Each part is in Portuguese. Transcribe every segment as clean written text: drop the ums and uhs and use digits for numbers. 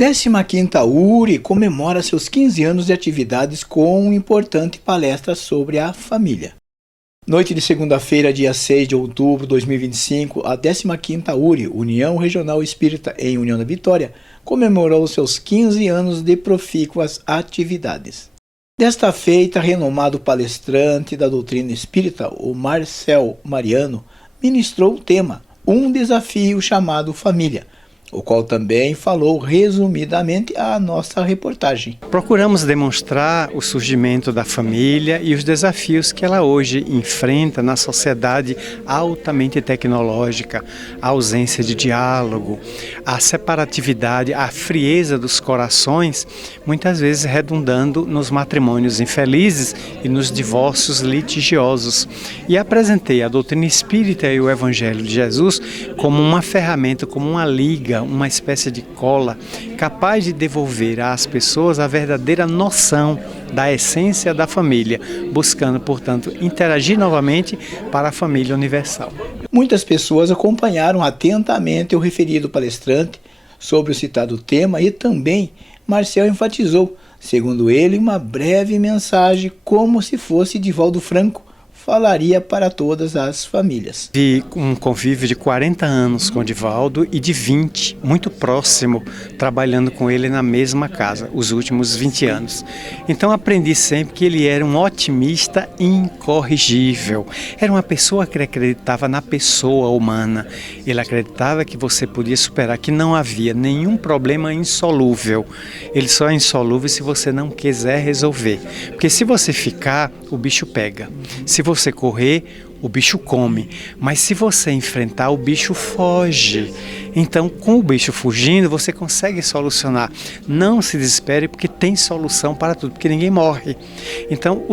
15ª URI comemora seus 15 anos de atividades com uma importante palestra sobre a família. Noite de segunda-feira, dia 6 de outubro de 2025, a 15ª URI, União Regional Espírita em União da Vitória, comemorou seus 15 anos de profícuas atividades. Desta feita, renomado palestrante da doutrina espírita, o Marcel Mariano, ministrou o tema Um Desafio Chamado Família, o qual também falou resumidamente a nossa reportagem. Procuramos demonstrar o surgimento da família e os desafios que ela hoje enfrenta na sociedade altamente tecnológica, a ausência de diálogo, a separatividade, a frieza dos corações, muitas vezes redundando nos matrimônios infelizes e nos divórcios litigiosos. E apresentei a doutrina espírita e o Evangelho de Jesus como uma ferramenta, como uma liga, uma espécie de cola, capaz de devolver às pessoas a verdadeira noção da essência da família, buscando, portanto, interagir novamente para a família universal. Muitas pessoas acompanharam atentamente o referido palestrante sobre o citado tema e também Marcel enfatizou, segundo ele, uma breve mensagem como se fosse Divaldo Franco, falaria para todas as famílias. Vi um convívio de 40 anos com Divaldo e de 20, muito próximo, trabalhando com ele na mesma casa, os últimos 20 anos. Então aprendi sempre que ele era um otimista incorrigível. Era uma pessoa que acreditava na pessoa humana. Ele acreditava que você podia superar, que não havia nenhum problema insolúvel. Ele só é insolúvel se você não quiser resolver. Porque se você ficar, o bicho pega. Se você correr, o bicho come, mas se você enfrentar, o bicho foge. Então, com o bicho fugindo, você consegue solucionar. Não se desespere, porque tem solução para tudo, porque ninguém morre. Então,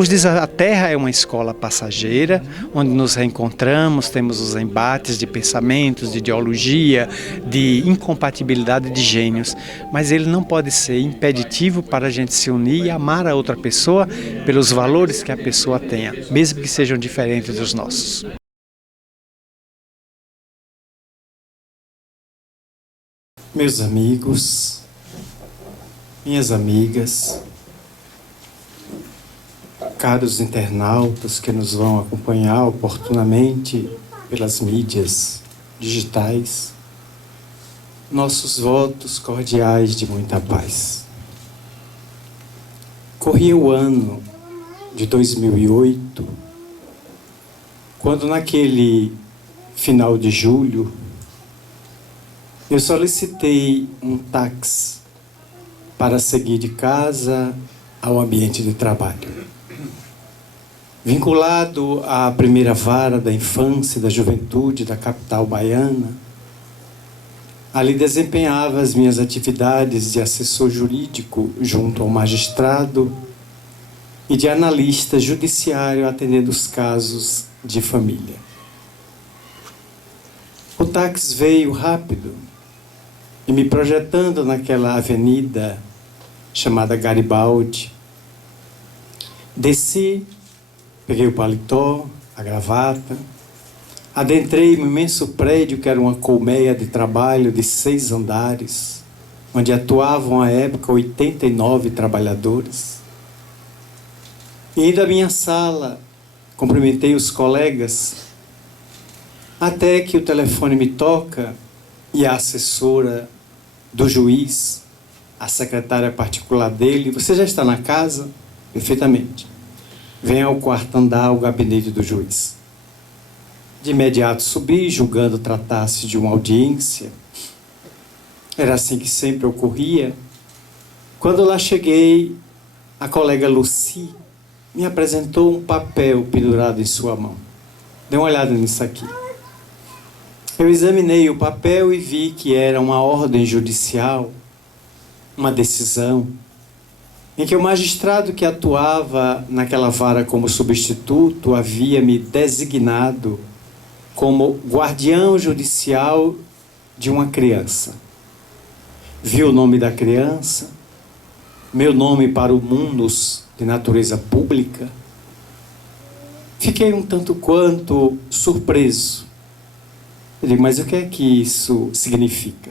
a Terra é uma escola passageira, onde nos reencontramos, temos os embates de pensamentos, de ideologia, de incompatibilidade de gênios, mas ele não pode ser impeditivo para a gente se unir e amar a outra pessoa pelos valores que a pessoa tenha, mesmo que sejam diferentes dos nossos. Meus amigos, minhas amigas, caros internautas que nos vão acompanhar oportunamente pelas mídias digitais, nossos votos cordiais de muita paz. Corria o ano de 2008, quando naquele final de julho, eu solicitei um táxi para seguir de casa ao ambiente de trabalho. Vinculado à primeira vara da infância e da juventude da capital baiana, ali desempenhava as minhas atividades de assessor jurídico junto ao magistrado e de analista judiciário atendendo os casos de família. O táxi veio rápido e me projetando naquela avenida chamada Garibaldi. Desci, peguei o paletó, a gravata, adentrei um imenso prédio que era uma colmeia de trabalho de 6 andares, onde atuavam à época 89 trabalhadores. E indo à minha sala, cumprimentei os colegas, até que o telefone me toca e a assessora do juiz, a secretária particular dele: você já está na casa? Perfeitamente. Venha ao quarto andar, ao gabinete do juiz. De imediato subi, julgando tratar-se de uma audiência. Era assim que sempre ocorria. Quando lá cheguei, a colega Lucy me apresentou um papel pendurado em sua mão. Dê uma olhada nisso aqui. Eu examinei o papel e vi que era uma ordem judicial, uma decisão, em que o magistrado que atuava naquela vara como substituto havia me designado como guardião judicial de uma criança. Vi o nome da criança, meu nome para o mundus de natureza pública. Fiquei um tanto quanto surpreso. Eu digo, mas o que é que isso significa?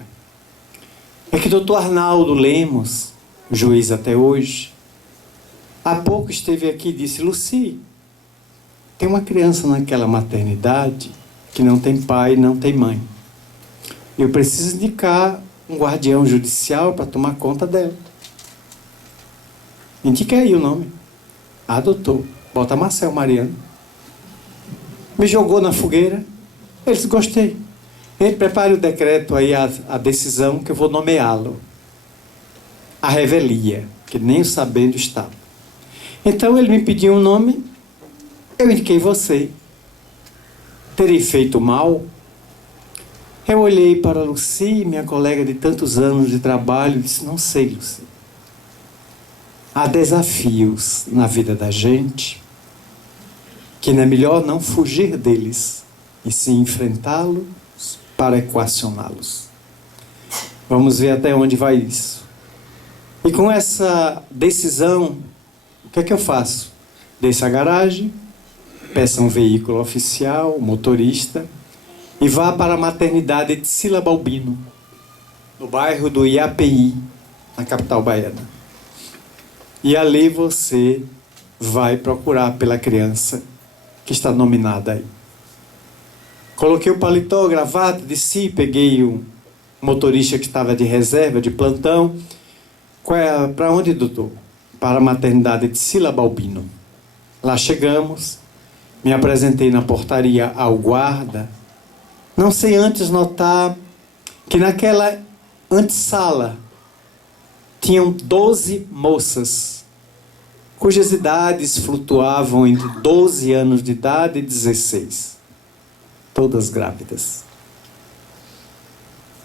é que Dr. Arnaldo Lemos, juiz até hoje, há pouco esteve aqui e disse: Luci, tem uma criança naquela maternidade que não tem pai, não tem mãe. Eu preciso indicar um guardião judicial para tomar conta dela. Indica aí o nome. Ah, doutor, bota Marcel Mariano. Me jogou na fogueira. Ele disse: gostei. Ele prepare o decreto aí, a decisão, que eu vou nomeá-lo. A revelia, que nem o sabendo estava. Então ele me pediu um nome, eu indiquei você. Terei feito mal? Eu olhei para a Luci, minha colega de tantos anos de trabalho, e disse: não sei, Luci. Há desafios na vida da gente que é melhor não fugir deles e sim enfrentá-los para equacioná-los. Vamos ver até onde vai isso. E com essa decisão, o que é que eu faço? Desço a garagem, peço um veículo oficial, motorista, e vá para a maternidade de Sila Balbino, no bairro do IAPI, na capital baiana. E ali você vai procurar pela criança que está nominada aí. Coloquei o paletó, gravata, desci, peguei o motorista que estava de reserva, de plantão. Para onde, doutor? Para a maternidade de Sila Balbino. Lá chegamos, me apresentei na portaria ao guarda. Não sei antes notar que naquela antessala tinham 12 moças, cujas idades flutuavam entre 12 anos de idade e 16. Todas grávidas.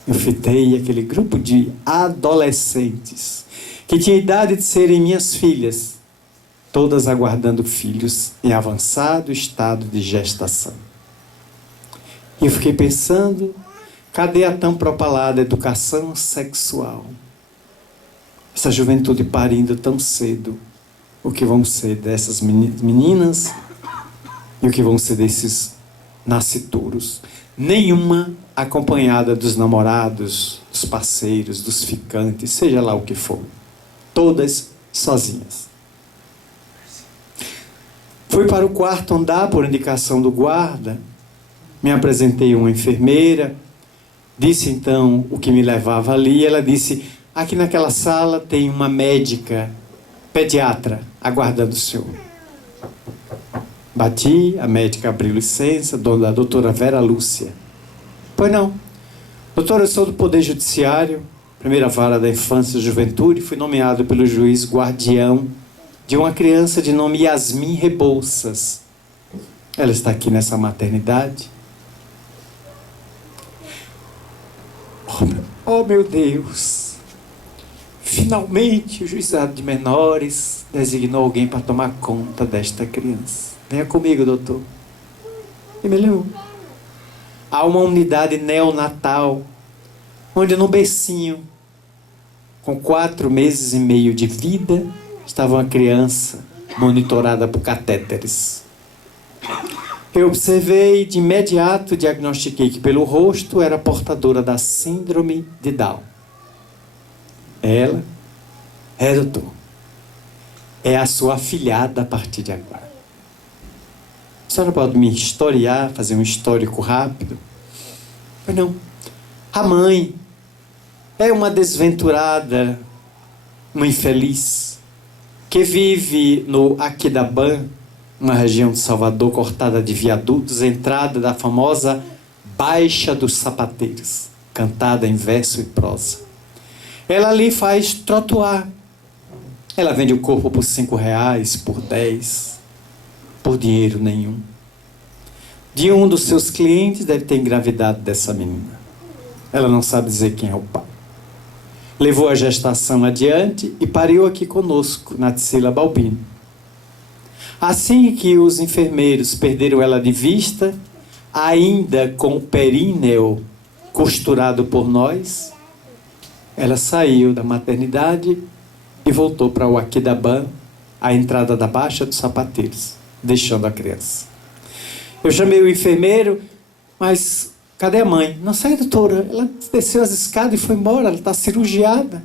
Eu fitei aquele grupo de adolescentes que tinha idade de serem minhas filhas, todas aguardando filhos em avançado estado de gestação. E eu fiquei pensando, cadê a tão propalada educação sexual? Essa juventude parindo tão cedo. O que vão ser dessas meninas e o que vão ser desses nascituros. Nenhuma acompanhada dos namorados, dos parceiros, dos ficantes, seja lá o que for. Todas sozinhas. Fui para o quarto andar por indicação do guarda, me apresentei a uma enfermeira, disse então o que me levava ali. Ela disse: aqui naquela sala tem uma médica pediatra aguardando o senhor. Bati, a médica abriu licença, a doutora Vera Lúcia. Pois não. Doutora, eu sou do Poder Judiciário, primeira vara da infância e juventude, fui nomeado pelo juiz guardião de uma criança de nome Yasmin Rebouças. Ela está aqui nessa maternidade. Oh, meu Deus! Finalmente o juizado de menores designou alguém para tomar conta desta criança. Venha comigo, doutor. E me levou. Há uma unidade neonatal, onde no bercinho, com 4 meses e meio de vida, estava uma criança monitorada por catéteres. Eu observei, de imediato diagnostiquei que pelo rosto era portadora da síndrome de Down. Ela, doutor, é a sua afilhada a partir de agora. A senhora pode me historiar, fazer um histórico rápido? Pois não. A mãe é uma desventurada, uma infeliz, que vive no Aquidabã, uma região de Salvador cortada de viadutos, entrada da famosa Baixa dos Sapateiros, cantada em verso e prosa. Ela ali faz trotuar. Ela vende o corpo por R$5, por 10, por dinheiro nenhum. De um dos seus clientes deve ter engravidado dessa menina. Ela não sabe dizer quem é o pai. Levou a gestação adiante e pariu aqui conosco, na Sila Balbino. Assim que os enfermeiros perderam ela de vista, ainda com o períneo costurado por nós, ela saiu da maternidade e voltou para o Aquidabã, a entrada da Baixa dos Sapateiros, deixando a criança. Eu chamei o enfermeiro, mas Cadê a mãe? Não sei, doutora. Ela desceu as escadas e foi embora. Ela está cirurgiada.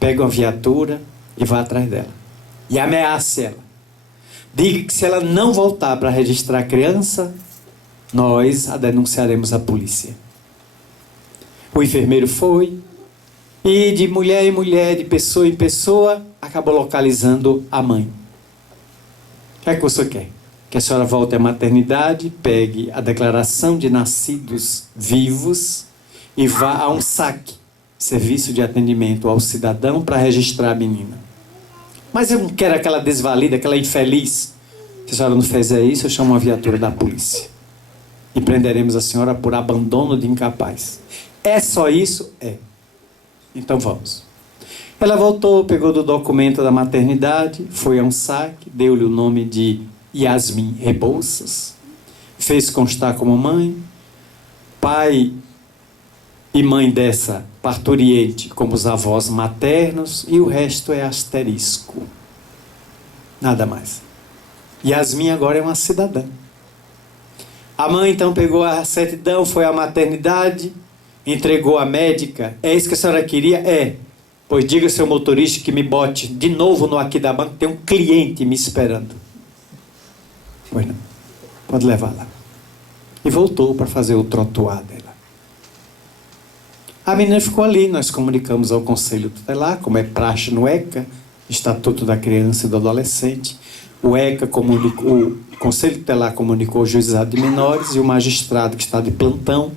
Pega uma viatura e vai atrás dela. E ameace ela. Diga que se ela não voltar para registrar a criança, nós a denunciaremos à polícia. O enfermeiro foi e de mulher em mulher, de pessoa em pessoa, acabou localizando a mãe. O que é que você quer? Que a senhora volte à maternidade, pegue a declaração de nascidos vivos e vá a um SAC, Serviço de Atendimento ao Cidadão, para registrar a menina. Mas eu não quero aquela desvalida, aquela infeliz. Se a senhora não fizer isso, eu chamo uma viatura da polícia. E prenderemos a senhora por abandono de incapaz. É só isso? É. Então vamos. Ela voltou, pegou do documento da maternidade, foi a um SAC, deu-lhe o nome de Yasmin Rebouças, fez constar como mãe, pai e mãe dessa parturiente como os avós maternos, e o resto é asterisco. Nada mais. Yasmin agora é uma cidadã. A mãe então pegou a certidão, foi à maternidade, entregou à médica. É isso que a senhora queria? É. Pois diga ao seu motorista que me bote de novo no Aquidaubank, tem um cliente me esperando. Pois não. Pode levar lá. E voltou para fazer o trotuar dela. A menina ficou ali, nós comunicamos ao Conselho Tutelar, como é praxe no ECA, Estatuto da Criança e do Adolescente. O ECA comunicou, o Conselho Tutelar comunicou ao Juizado de Menores, e o magistrado que está de plantão,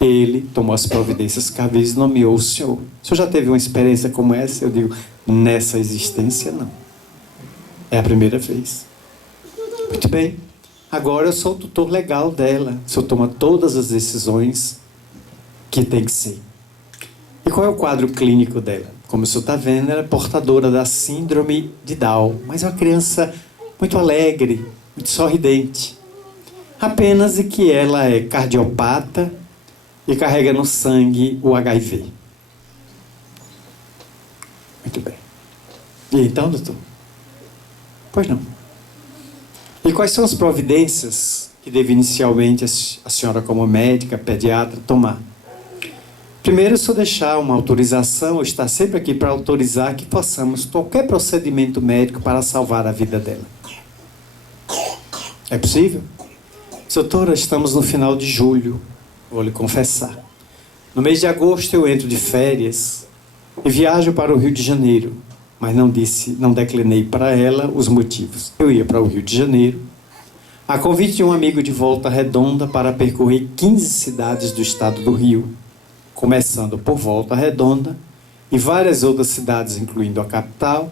ele tomou as providências cabíveis e nomeou o senhor. O senhor já teve uma experiência como essa? Eu digo, nessa existência não. É a primeira vez. Muito bem. Agora eu sou o tutor legal dela. O senhor toma todas as decisões que tem que ser. E qual é o quadro clínico dela? Como o senhor está vendo, ela é portadora da síndrome de Down. Mas é uma criança muito alegre, muito sorridente. Apenas de que ela é cardiopata e carrega no sangue o HIV. Muito bem. E então, doutor? Pois não. E quais são as providências que deve inicialmente a senhora, como médica, pediatra, tomar? Primeiro, se eu deixar uma autorização, eu estar sempre aqui para autorizar que façamos qualquer procedimento médico para salvar a vida dela. É possível? Doutora, estamos no final de julho. Vou lhe confessar. No mês de agosto eu entro de férias e viajo para o Rio de Janeiro, mas não declinei para ela os motivos. Eu ia para o Rio de Janeiro, a convite de um amigo de Volta Redonda, para percorrer 15 cidades do estado do Rio, começando por Volta Redonda e várias outras cidades, incluindo a capital,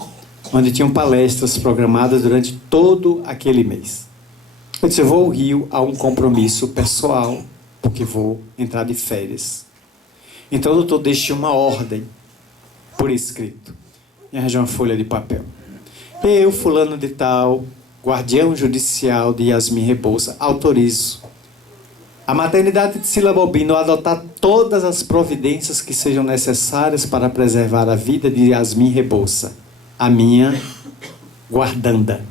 onde tinham palestras programadas durante todo aquele mês. Eu disse, eu vou ao Rio a um compromisso pessoal, porque vou entrar de férias. Então, doutor, deixe uma ordem por escrito. Me arranjou uma folha de papel. Eu, fulano de tal, guardião judicial de Yasmin Rebouça, autorizo a maternidade de Cila Bobino a adotar todas as providências que sejam necessárias para preservar a vida de Yasmin Rebouça, a minha guardanda.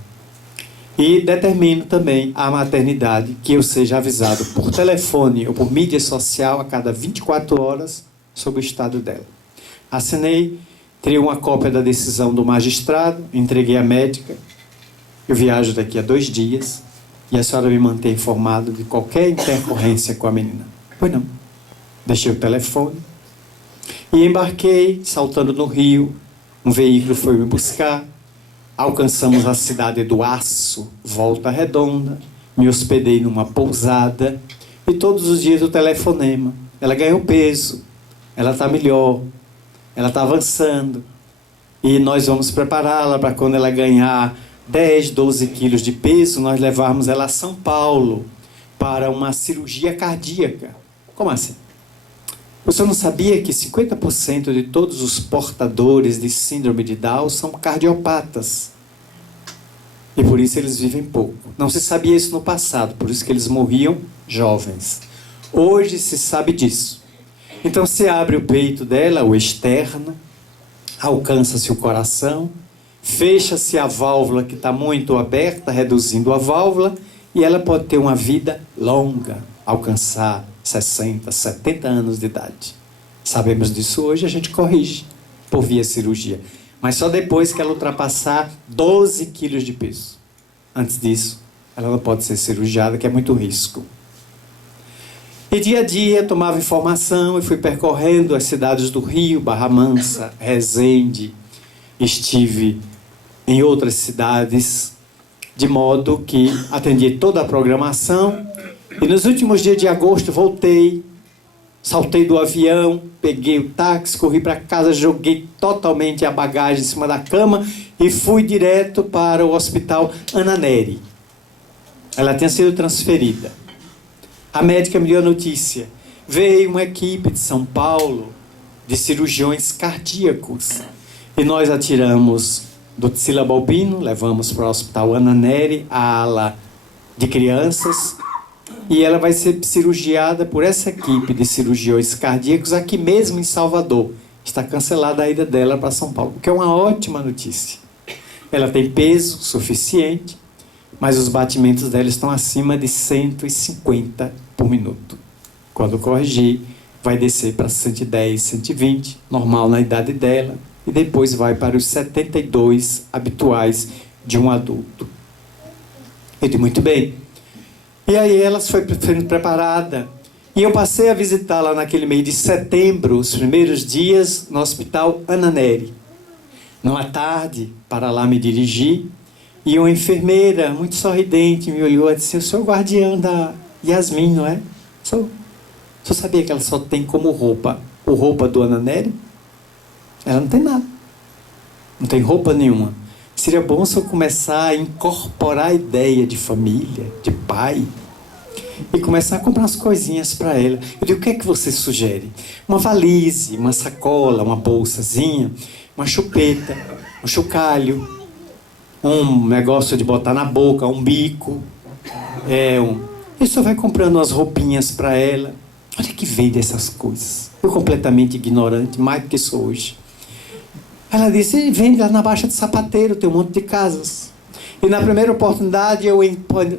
E determino também à maternidade que eu seja avisado por telefone ou por mídia social a cada 24 horas sobre o estado dela. Assinei, tirei uma cópia da decisão do magistrado, entreguei à médica. Eu viajo daqui a 2 dias e a senhora me mantém informado de qualquer intercorrência com a menina. Pois não. Deixei o telefone e embarquei, saltando no Rio. Um veículo foi me buscar. Alcançamos a cidade do Aço, Volta Redonda, me hospedei numa pousada e todos os dias o telefonema. Ela ganhou peso, ela está melhor, ela está avançando e nós vamos prepará-la para quando ela ganhar 10, 12 quilos de peso, nós levarmos ela a São Paulo para uma cirurgia cardíaca. Como assim? O senhor não sabia que 50% de todos os portadores de síndrome de Down são cardiopatas? E por isso eles vivem pouco. Não se sabia isso no passado, por isso que eles morriam jovens. Hoje se sabe disso. Então se abre o peito dela, o externo, alcança-se o coração, fecha-se a válvula que está muito aberta, reduzindo a válvula, e ela pode ter uma vida longa. alcançar 60, 70 anos de idade. Sabemos disso hoje, a gente corrige por via cirurgia. Mas só depois que ela ultrapassar 12 quilos de peso. Antes disso, ela não pode ser cirurgiada, que é muito risco. E dia a dia tomava informação e fui percorrendo as cidades do Rio, Barra Mansa, Resende. Estive em outras cidades, de modo que atendi toda a programação. E nos últimos dias de agosto voltei, saltei do avião, peguei o táxi, corri para casa, joguei totalmente a bagagem em cima da cama e fui direto para o hospital Ana Nery. Ela tinha sido transferida. A médica me deu a notícia. Veio uma equipe de São Paulo de cirurgiões cardíacos e nós a tiramos do Tarsila Balbino, levamos para o hospital Ana Nery, a ala de crianças, e ela vai ser cirurgiada por essa equipe de cirurgiões cardíacos aqui mesmo em Salvador. Está cancelada a ida dela para São Paulo, o que é uma ótima notícia. Ela tem peso suficiente, mas os batimentos dela estão acima de 150 por minuto. Quando corrigir, vai descer para 110, 120, normal na idade dela, e depois vai para os 72 habituais de um adulto. Eu disse, muito bem. E aí ela foi sendo preparada. E eu passei a visitá-la naquele mês de setembro, os primeiros dias, no hospital Ana Nery. Numa tarde, para lá me dirigir, e uma enfermeira, muito sorridente, me olhou e disse, eu sou o guardião da Yasmin, não é? Sou. Você sabia que ela só tem como roupa o roupa do Ana Nery? Ela não tem nada. Não tem roupa nenhuma. Seria bom se eu começar a incorporar a ideia de família, de pai, e começar a comprar umas coisinhas para ela. Eu digo, o que é que você sugere? Uma valise, uma sacola, uma bolsazinha, uma chupeta, um chocalho, um negócio de botar na boca, um bico. E só vai comprando umas roupinhas para ela. Onde é que vende essas coisas? Eu completamente ignorante, mais do que sou hoje. Ela disse, vende lá na Baixa de Sapateiro, tem um monte de casas. E na primeira oportunidade, eu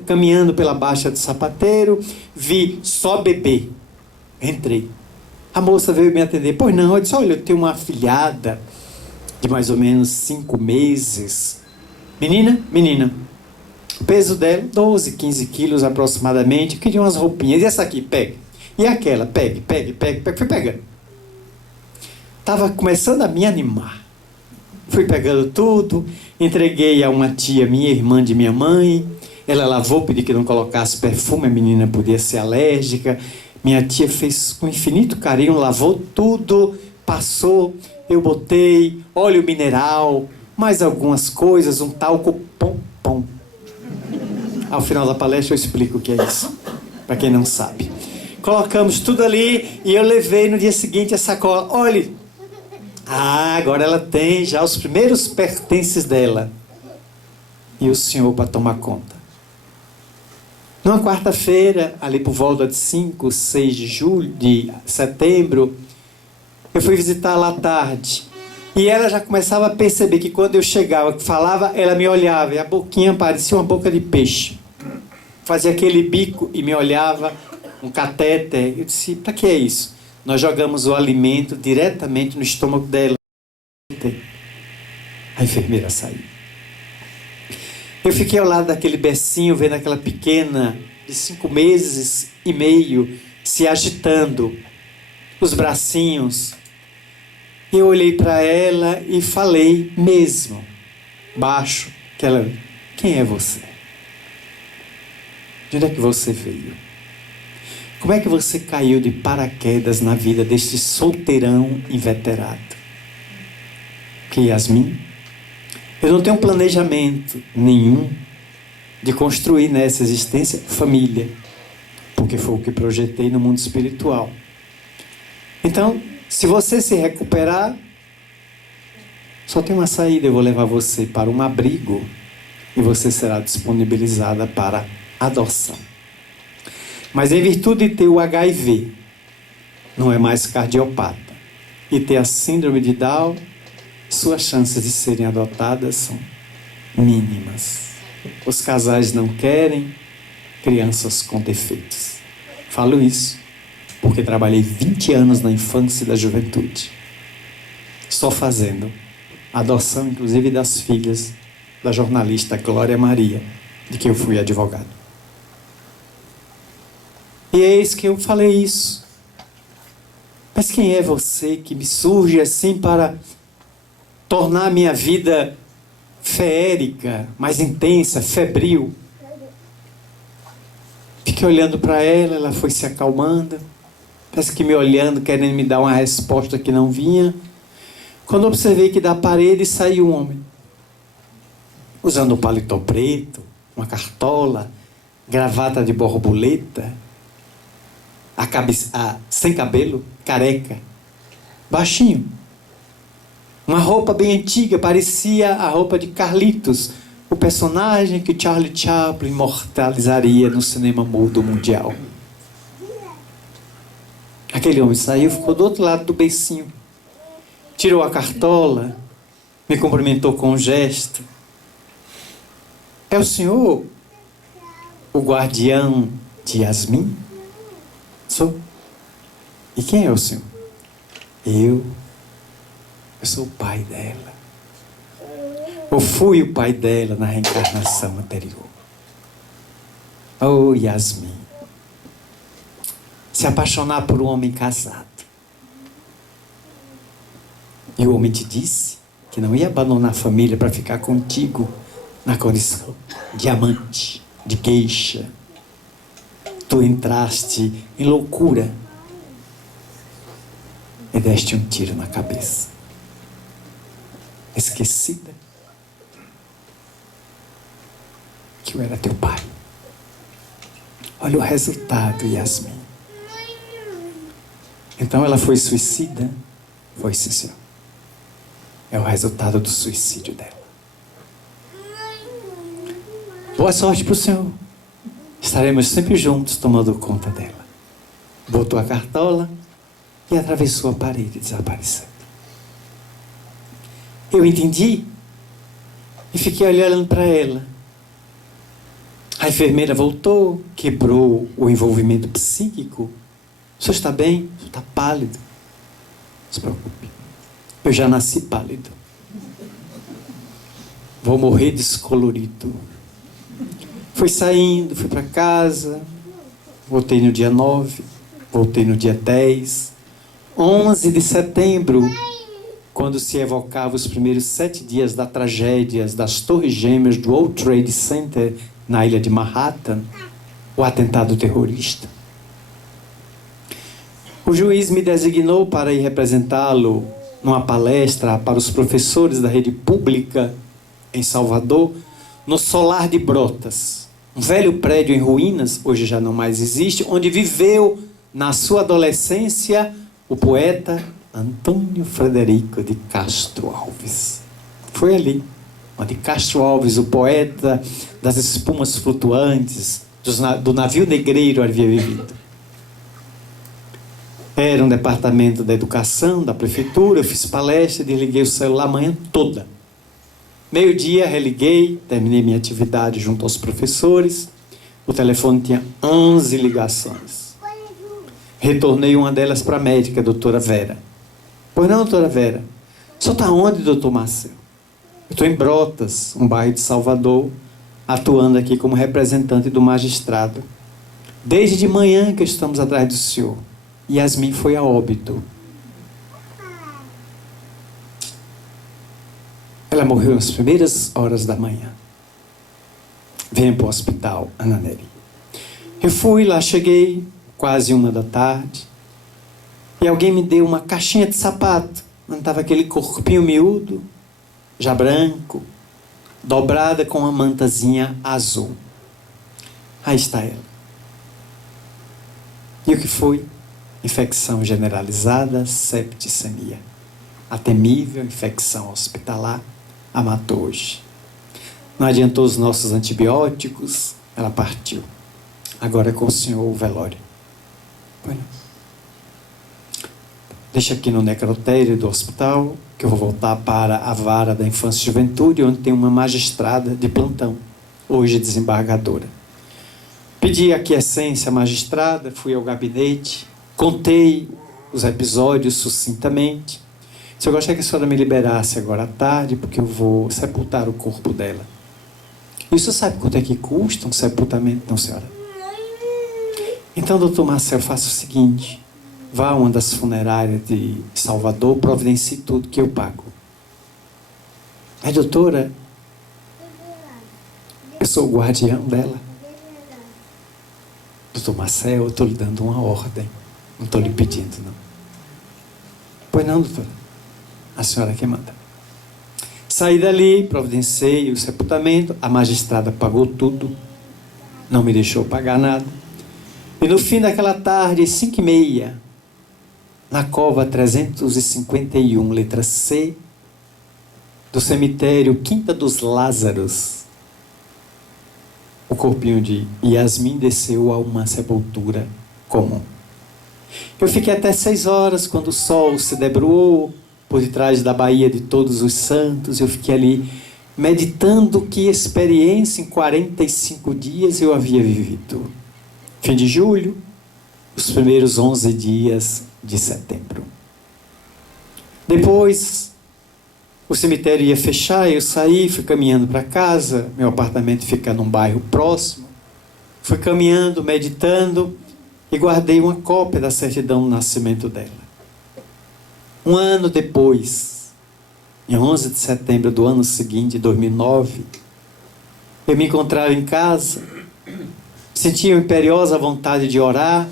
caminhando pela Baixa de Sapateiro, vi só bebê. Entrei. A moça veio me atender. Pois não, eu disse, olha, eu tenho uma afilhada de mais ou menos 5 meses. Menina. O peso dela, 12, 15 quilos aproximadamente. Eu queria umas roupinhas. E essa aqui, pega. E aquela, pegue. Fui pegando. Estava começando a me animar. Fui pegando tudo, entreguei a uma tia minha, irmã de minha mãe. Ela lavou, pedi que não colocasse perfume, a menina podia ser alérgica. Minha tia fez com infinito carinho, lavou tudo, passou. Eu botei óleo mineral, mais algumas coisas, um talco pom. Ao final da palestra eu explico o que é isso, para quem não sabe. Colocamos tudo ali e eu levei no dia seguinte a sacola. Olhe, agora ela tem já os primeiros pertences dela. E o senhor para tomar conta. Numa quarta-feira, ali por volta de 5, 6 de setembro, eu fui visitá-la à tarde. E ela já começava a perceber que quando eu chegava, falava, ela me olhava. E a boquinha parecia uma boca de peixe. Fazia aquele bico e me olhava, um catéter. Eu disse, para que é isso? Nós jogamos o alimento diretamente no estômago dela. A enfermeira saiu. Eu fiquei ao lado daquele bercinho, vendo aquela pequena de 5 meses e meio se agitando, os bracinhos. Eu olhei para ela e falei mesmo, baixo, que ela, quem é você? De onde é que você veio? Como é que você caiu de paraquedas na vida deste solteirão inveterado? Que Yasmin, eu não tenho planejamento nenhum de construir nessa existência família, porque foi o que projetei no mundo espiritual. Então, se você se recuperar, só tem uma saída, eu vou levar você para um abrigo e você será disponibilizada para adoção. Mas em virtude de ter o HIV, não é mais cardiopata, e ter a síndrome de Down, suas chances de serem adotadas são mínimas. Os casais não querem crianças com defeitos. Falo isso porque trabalhei 20 anos na infância e da juventude. Só fazendo a adoção, inclusive, das filhas da jornalista Glória Maria, de que eu fui advogado. E eis que eu falei isso. Mas quem é você que me surge assim para tornar a minha vida feérica, mais intensa, febril? Fiquei olhando para ela, ela foi se acalmando, parece que me olhando, querendo me dar uma resposta que não vinha. Quando observei que da parede saiu um homem, usando um paletó preto, uma cartola, gravata de borboleta, sem cabelo, careca, baixinho. Uma roupa bem antiga, parecia a roupa de Carlitos, o personagem que Charlie Chaplin imortalizaria no cinema mudo mundial. Aquele homem saiu, ficou do outro lado do beicinho, tirou a cartola, me cumprimentou com um gesto. É o senhor o guardião de Yasmin? Sou. E quem é o senhor? Eu sou o pai dela. Eu fui o pai dela na reencarnação anterior. Oh, Yasmin. Se apaixonar por um homem casado. E o homem te disse que não ia abandonar a família para ficar contigo na condição de amante, de geisha. Tu entraste em loucura e deste um tiro na cabeça. Esquecida que eu era teu pai. Olha o resultado, Yasmin. Então ela foi suicida? Foi, sim, senhor. É o resultado do suicídio dela. Boa sorte para o senhor. Estaremos sempre juntos tomando conta dela. Botou a cartola e atravessou a parede, desaparecendo. Eu entendi e fiquei olhando para ela. A enfermeira voltou, quebrou o envolvimento psíquico. O senhor está bem? O senhor está pálido? Não se preocupe. Eu já nasci pálido. Vou morrer descolorido. Fui saindo, fui para casa. Voltei no dia 9. Voltei no dia 10. 11 de setembro, quando se evocava os primeiros 7 dias da tragédia das Torres Gêmeas do World Trade Center na ilha de Manhattan, o atentado terrorista. O juiz me designou para ir representá-lo numa palestra para os professores da rede pública em Salvador, no Solar de Brotas, um velho prédio em ruínas, hoje já não mais existe, onde viveu na sua adolescência o poeta Antônio Frederico de Castro Alves. Foi ali onde Castro Alves, o poeta das espumas flutuantes, do navio negreiro, havia vivido. Era um departamento da educação, da prefeitura. Eu fiz palestra, desliguei o celular a manhã toda. Meio-dia, religuei, terminei minha atividade junto aos professores. O telefone tinha 11 ligações. Retornei uma delas para a médica, a doutora Vera. Pois não, doutora Vera? O senhor está onde, doutor Marcelo? Eu estou em Brotas, um bairro de Salvador, atuando aqui como representante do magistrado. Desde de manhã que estamos atrás do senhor. Yasmin foi a óbito. Ela morreu nas primeiras horas da manhã. Venha para o hospital, Ana Nery. Eu fui lá, cheguei, quase 1 da tarde, e alguém me deu uma caixinha de sapato, onde estava aquele corpinho miúdo, já branco, dobrada com uma mantazinha azul. Aí está ela. E o que foi? Infecção generalizada, septicemia. A temível infecção hospitalar a matou hoje. Não adiantou os nossos antibióticos, ela partiu. Agora é com o senhor o velório. Bueno. Deixa aqui no necrotério do hospital, que eu vou voltar para a vara da infância e juventude, onde tem uma magistrada de plantão, hoje desembargadora. Pedi aquiescência à magistrada, fui ao gabinete, contei os episódios sucintamente. Se eu gostaria que a senhora me liberasse agora à tarde, porque eu vou sepultar o corpo dela. E o senhor sabe quanto é que custa um sepultamento? Não, senhora. Então, doutor Marcel, faça o seguinte. Vá a uma das funerárias de Salvador, providencie tudo que eu pago. Aí, doutora, eu sou o guardião dela. Doutor Marcel, eu estou lhe dando uma ordem. Não estou lhe pedindo, não. Pois não, doutora. A senhora que manda. Saí dali, providenciei o sepultamento. A magistrada pagou tudo. Não me deixou pagar nada. E no fim daquela tarde, 5h30, na cova 351, letra C, do cemitério Quinta dos Lázaros, o corpinho de Yasmin desceu a uma sepultura comum. Eu fiquei até 6 horas, quando o sol se debruou por detrás da Baía de Todos os Santos. Eu fiquei ali meditando que experiência em 45 dias eu havia vivido. Fim de julho, os primeiros 11 dias de setembro. Depois, o cemitério ia fechar, eu saí, fui caminhando para casa, meu apartamento fica num bairro próximo. Fui caminhando, meditando e guardei uma cópia da certidão do nascimento dela. Um ano depois, em 11 de setembro do ano seguinte, 2009, eu me encontrava em casa, sentia uma imperiosa vontade de orar,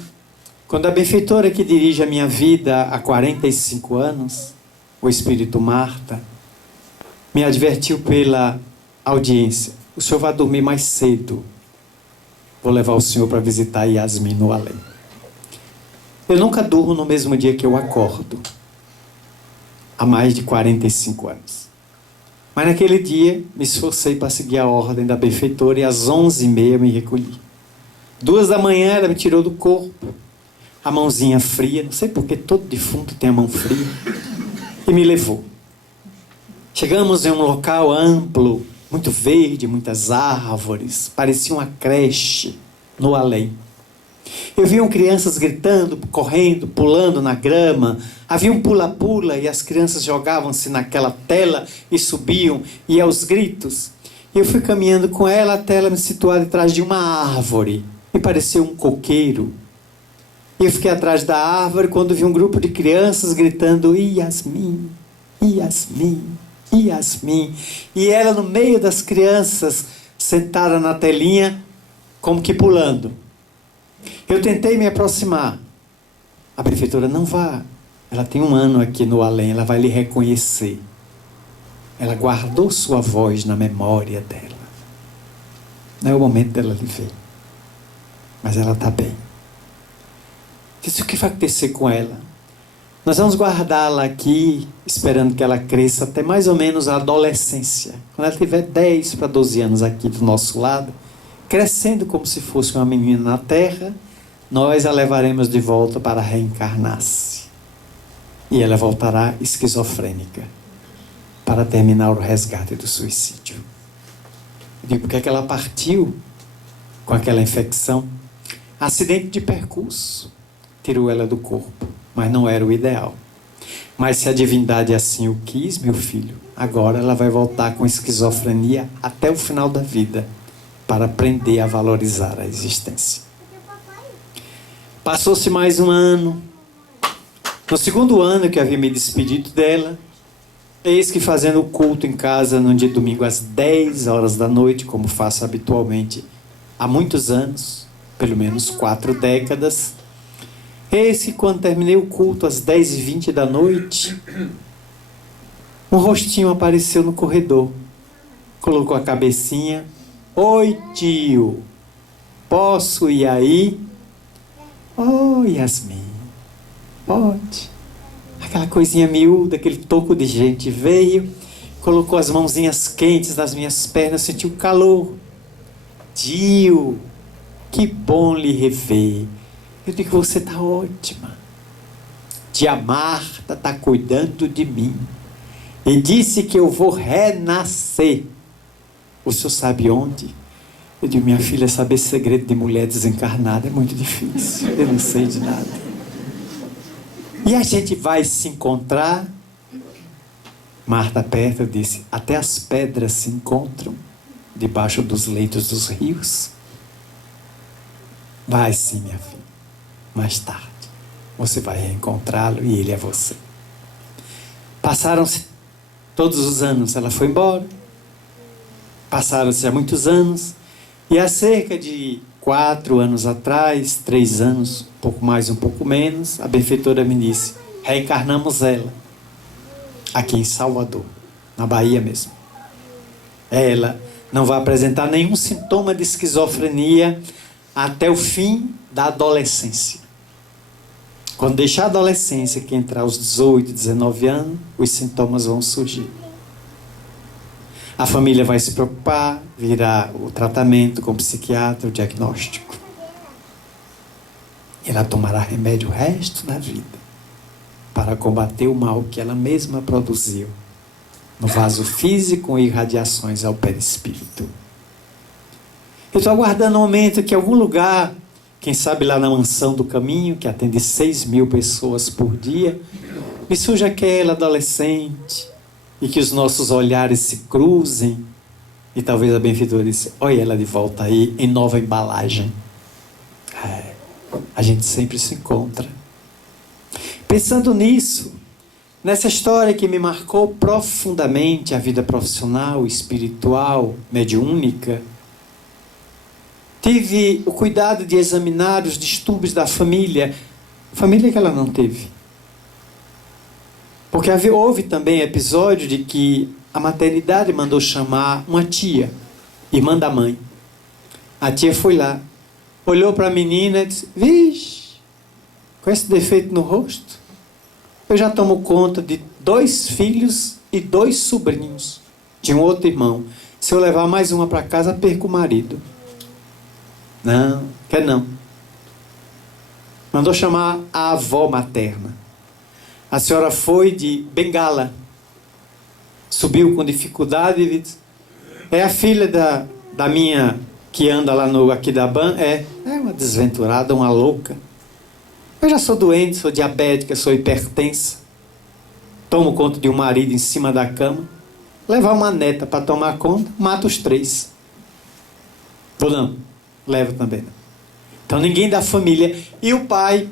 quando a benfeitora que dirige a minha vida há 45 anos, o Espírito Marta, me advertiu pela audiência: o senhor vai dormir mais cedo, vou levar o senhor para visitar Yasmin no além. Eu nunca durmo no mesmo dia que eu acordo, há mais de 45 anos. Mas naquele dia me esforcei para seguir a ordem da benfeitora e às 11h30 me recolhi. 2 da manhã ela me tirou do corpo, a mãozinha fria, não sei porque todo defunto tem a mão fria, e me levou. Chegamos em um local amplo, muito verde, muitas árvores, parecia uma creche no além. Eu vi crianças gritando, correndo, pulando na grama. Havia um pula-pula e as crianças jogavam-se naquela tela e subiam, e aos gritos. Eu fui caminhando com ela até ela me situar atrás de uma árvore. Me pareceu um coqueiro. Eu fiquei atrás da árvore quando vi um grupo de crianças gritando: Yasmin, Yasmin, Yasmin. E ela no meio das crianças, sentada na telinha, como que pulando. Eu tentei me aproximar. A prefeitura: não vá. Ela tem 1 ano aqui no além, ela vai lhe reconhecer. Ela guardou sua voz na memória dela. Não é o momento dela lhe ver. Mas ela está bem. Disse: o que vai acontecer com ela? Nós vamos guardá-la aqui, esperando que ela cresça até mais ou menos a adolescência. Quando ela tiver 10 para 12 anos aqui do nosso lado, crescendo como se fosse uma menina na terra, nós a levaremos de volta para reencarnar-se. E ela voltará esquizofrênica, para terminar o resgate do suicídio. Eu digo: por que é que ela partiu com aquela infecção? Acidente de percurso tirou ela do corpo, mas não era o ideal. Mas se a divindade assim o quis, meu filho, agora ela vai voltar com esquizofrenia até o final da vida, para aprender a valorizar a existência. Passou-se mais 1 ano. No 2º ano que eu havia me despedido dela, eis que, fazendo o culto em casa num dia de domingo às 10 horas da noite, como faço habitualmente há muitos anos, pelo menos 4 décadas, eis que, quando terminei o culto às 10h20 da noite, um rostinho apareceu no corredor, colocou a cabecinha: oi, tio, posso ir aí? Oh, Yasmin, pode. Aquela coisinha miúda, aquele toco de gente veio, colocou as mãozinhas quentes nas minhas pernas, senti o calor. Tio, que bom lhe rever. Eu digo: você está ótima. Tia Marta está cuidando de mim e disse que eu vou renascer. O senhor sabe onde? Eu digo, minha filha, saber segredo de mulher desencarnada é muito difícil. Eu não sei de nada. E a gente vai se encontrar. Marta Perto disse, até as pedras se encontram debaixo dos leitos dos rios. Vai sim, minha filha. Mais tarde, você vai reencontrá-lo e ele é você. Passaram-se todos os anos, ela foi embora. Passaram-se já muitos anos. E há cerca de 4 anos atrás, 3 anos, um pouco mais, um pouco menos, a benfeitora me disse, reencarnamos ela, aqui em Salvador, na Bahia mesmo. Ela não vai apresentar nenhum sintoma de esquizofrenia até o fim da adolescência. Quando deixar a adolescência, que entrar aos 18, 19 anos, os sintomas vão surgir. A família vai se preocupar, virá o tratamento com o psiquiatra, o diagnóstico. Ela tomará remédio o resto da vida para combater o mal que ela mesma produziu no vaso físico e radiações ao perispírito. Eu estou aguardando um momento que em algum lugar, quem sabe lá na Mansão do Caminho, que atende 6.000 pessoas por dia, me surge aquela adolescente e que os nossos olhares se cruzem e talvez a benfeitora disse, olha ela de volta aí em nova embalagem. A gente sempre se encontra. Pensando nisso, nessa história que me marcou profundamente a vida profissional, espiritual, mediúnica, tive o cuidado de examinar os distúrbios da família que ela não teve. Porque houve também episódio de que a maternidade mandou chamar uma tia, irmã da mãe. A tia foi lá, olhou para a menina e disse, vixe, com esse defeito no rosto, eu já tomo conta de 2 filhos e 2 sobrinhos de um outro irmão. Se eu levar mais uma para casa, perco o marido. Não, quer não. Mandou chamar a avó materna. A senhora foi de bengala, subiu com dificuldade e disse, é a filha da minha que anda lá no Aquidauã? É uma desventurada, uma louca. Eu já sou doente, sou diabética, sou hipertensa. Tomo conta de um marido em cima da cama. Levar uma neta para tomar conta, mata os 3. Ou não? Leva também. Então ninguém da família. E o pai?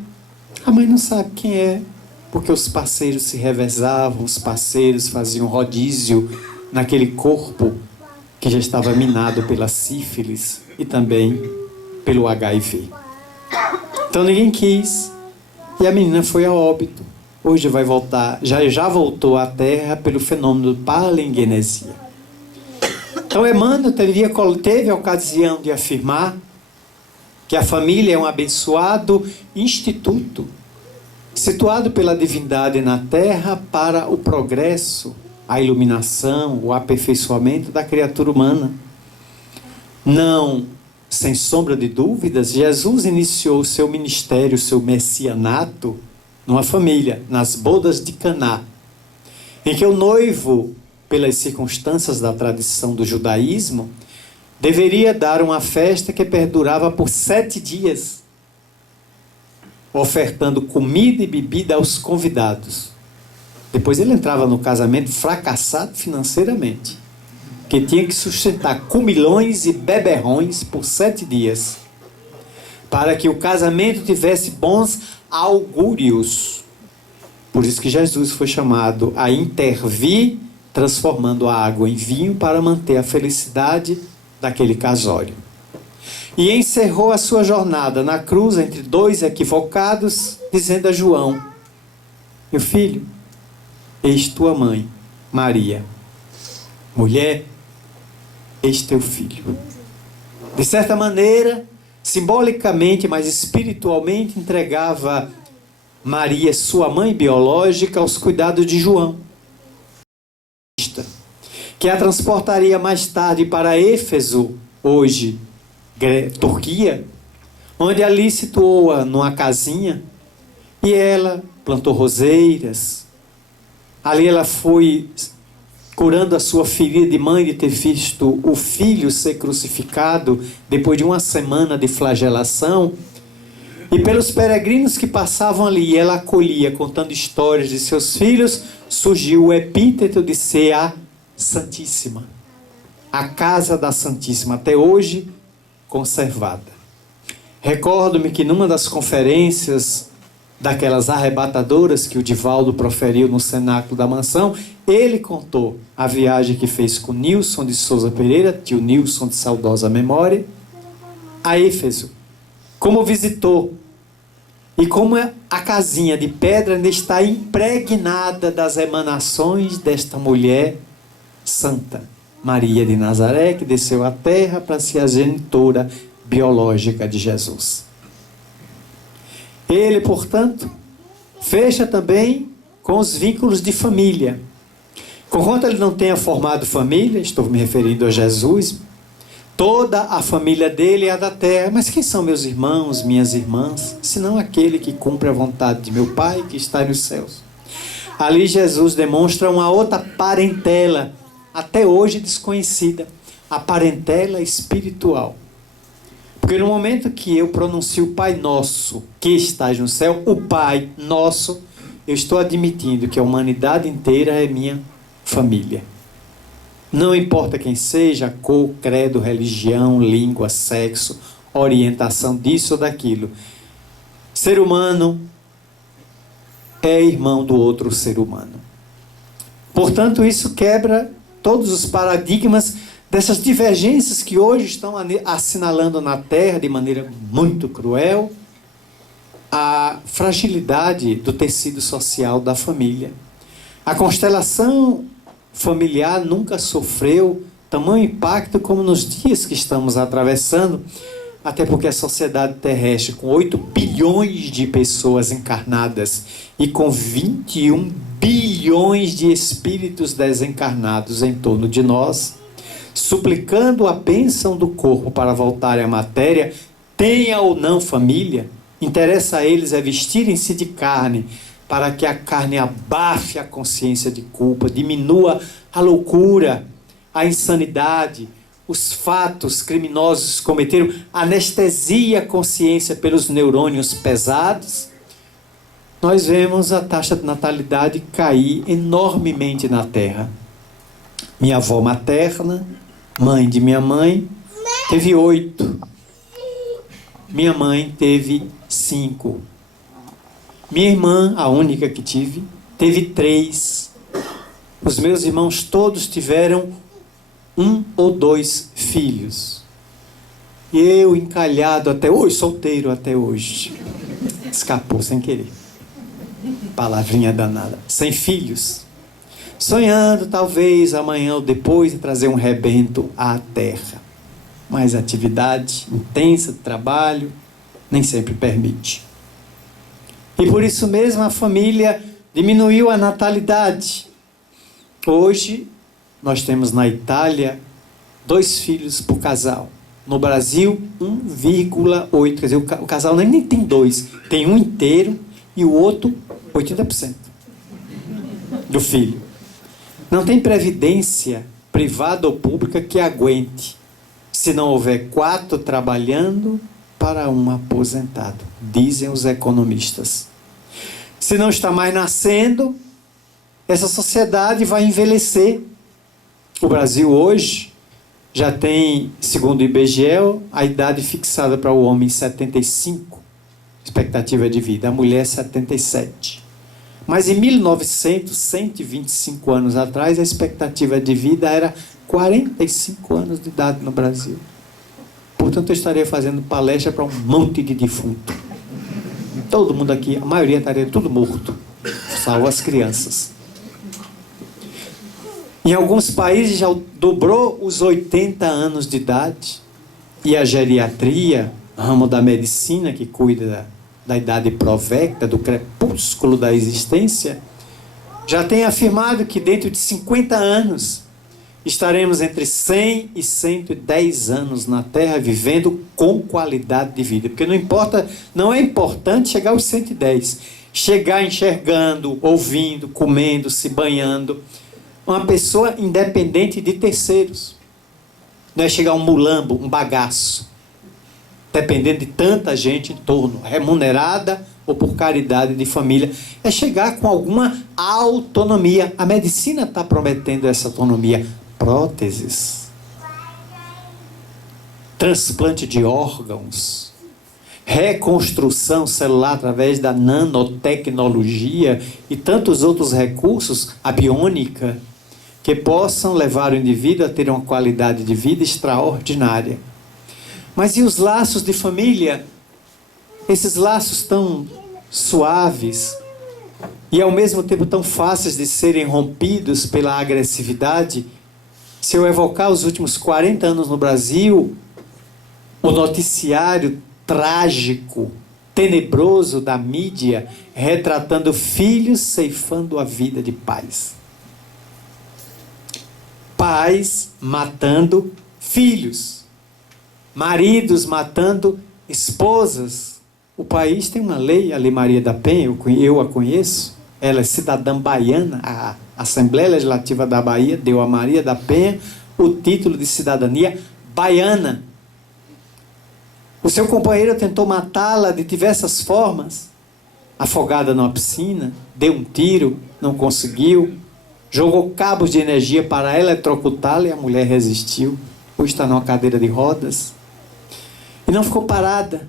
A mãe não sabe quem é. Porque os parceiros se revezavam, os parceiros faziam rodízio naquele corpo que já estava minado pela sífilis e também pelo HIV. Então ninguém quis. E a menina foi a óbito. Hoje vai voltar, já voltou à Terra pelo fenômeno de palingenesia. Então Emmanuel teve a ocasião de afirmar que a família é um abençoado instituto situado pela divindade na Terra para o progresso, a iluminação, o aperfeiçoamento da criatura humana. Não, sem sombra de dúvidas, Jesus iniciou o seu ministério, o seu messianato, numa família, nas bodas de Caná, em que o noivo, pelas circunstâncias da tradição do judaísmo, deveria dar uma festa que perdurava por 7 dias, ofertando comida e bebida aos convidados. Depois ele entrava no casamento fracassado financeiramente, que tinha que sustentar comilões e beberrões por 7 dias, para que o casamento tivesse bons augúrios. Por isso que Jesus foi chamado a intervir, transformando a água em vinho para manter a felicidade daquele casório. E encerrou a sua jornada na cruz entre 2 equivocados, dizendo a João, meu filho, eis tua mãe, Maria. Mulher, eis teu filho. De certa maneira, simbolicamente, mas espiritualmente, entregava Maria, sua mãe biológica, aos cuidados de João, que a transportaria mais tarde para Éfeso, hoje Turquia, onde ali situou-a numa casinha e ela plantou roseiras. Ali ela foi curando a sua ferida de mãe de ter visto o filho ser crucificado depois de uma semana de flagelação. E pelos peregrinos que passavam ali, ela acolhia, contando histórias de seus filhos, surgiu o epíteto de ser a Santíssima. A Casa da Santíssima, até hoje conservada. Recordo-me que numa das conferências daquelas arrebatadoras que o Divaldo proferiu no cenáculo da mansão, ele contou a viagem que fez com Nilson de Souza Pereira, tio Nilson de saudosa memória, a Éfeso, como visitou, e como a casinha de pedra ainda está impregnada das emanações desta mulher santa, Maria de Nazaré, que desceu à terra para ser a genitora biológica de Jesus. Ele, portanto, fecha também com os vínculos de família. Conquanto ele não tenha formado família, estou me referindo a Jesus, toda a família dele é a da terra. Mas quem são meus irmãos, minhas irmãs, senão aquele que cumpre a vontade de meu Pai que está nos céus? Ali Jesus demonstra uma outra parentela, até hoje desconhecida, a parentela espiritual. Porque no momento que eu pronuncio o Pai Nosso, que estás no céu, o Pai Nosso, eu estou admitindo que a humanidade inteira é minha família. Não importa quem seja, cor, credo, religião, língua, sexo, orientação disso ou daquilo. Ser humano é irmão do outro ser humano. Portanto, isso quebra todos os paradigmas dessas divergências que hoje estão assinalando na Terra de maneira muito cruel a fragilidade do tecido social da família. A constelação familiar nunca sofreu tamanho impacto como nos dias que estamos atravessando, até porque a sociedade terrestre, com 8 bilhões de pessoas encarnadas e com 21 bilhões de espíritos desencarnados em torno de nós, suplicando a bênção do corpo para voltar à matéria, tenha ou não família, interessa a eles é vestirem-se de carne, para que a carne abafe a consciência de culpa, diminua a loucura, a insanidade, os fatos criminosos que cometeram, anestesia a consciência pelos neurônios pesados. Nós vemos a taxa de natalidade cair enormemente na Terra. Minha avó materna, mãe de minha mãe, teve 8. Minha mãe teve 5. Minha irmã, a única que tive, teve 3. Os meus irmãos todos tiveram 1 ou 2 filhos. E eu encalhado até hoje, solteiro até hoje. Escapou sem querer. Palavrinha danada. Sem filhos. Sonhando, talvez, amanhã ou depois, em trazer um rebento à terra. Mas a atividade intensa de trabalho nem sempre permite. E por isso mesmo a família diminuiu a natalidade. Hoje, nós temos na Itália 2 filhos por casal. No Brasil, 1,8. Quer dizer, o casal nem tem 2. Tem um inteiro e o outro 80% do filho. Não tem previdência privada ou pública que aguente, se não houver 4 trabalhando para um aposentado, dizem os economistas. Se não está mais nascendo, essa sociedade vai envelhecer. O Brasil hoje já tem, segundo o IBGE, a idade fixada para o homem 75, expectativa de vida, a mulher 77. Mas em 1900, 125 anos atrás, a expectativa de vida era 45 anos de idade no Brasil. Portanto, eu estaria fazendo palestra para um monte de defunto. Todo mundo aqui, a maioria estaria tudo morto, salvo as crianças. Em alguns países já dobrou os 80 anos de idade. E a geriatria, ramo da medicina que cuida da idade provecta, do crepúsculo da existência, já tem afirmado que dentro de 50 anos estaremos entre 100 e 110 anos na Terra vivendo com qualidade de vida. Porque não é importante chegar aos 110. Chegar enxergando, ouvindo, comendo, se banhando. uma pessoa independente de terceiros. Não é chegar um mulambo, um bagaço, dependendo de tanta gente em torno, remunerada ou por caridade de família. É chegar com alguma autonomia. A medicina está prometendo essa autonomia. Próteses, transplante de órgãos, reconstrução celular através da nanotecnologia e tantos outros recursos, a biônica, que possam levar o indivíduo a ter uma qualidade de vida extraordinária. Mas e os laços de família? Esses laços tão suaves e ao mesmo tempo tão fáceis de serem rompidos pela agressividade. Se eu evocar os últimos 40 anos no Brasil, o noticiário trágico, tenebroso da mídia, retratando filhos ceifando a vida de pais. Pais matando filhos. Maridos matando esposas. O país tem uma lei, a Lei Maria da Penha, eu a conheço. Ela é cidadã baiana. A Assembleia Legislativa da Bahia deu a Maria da Penha o título de cidadania baiana. O seu companheiro tentou matá-la de diversas formas. Afogada numa piscina, deu um tiro, não conseguiu. Jogou cabos de energia para eletrocutá-la e a mulher resistiu. Hoje está numa cadeira de rodas. E não ficou parada.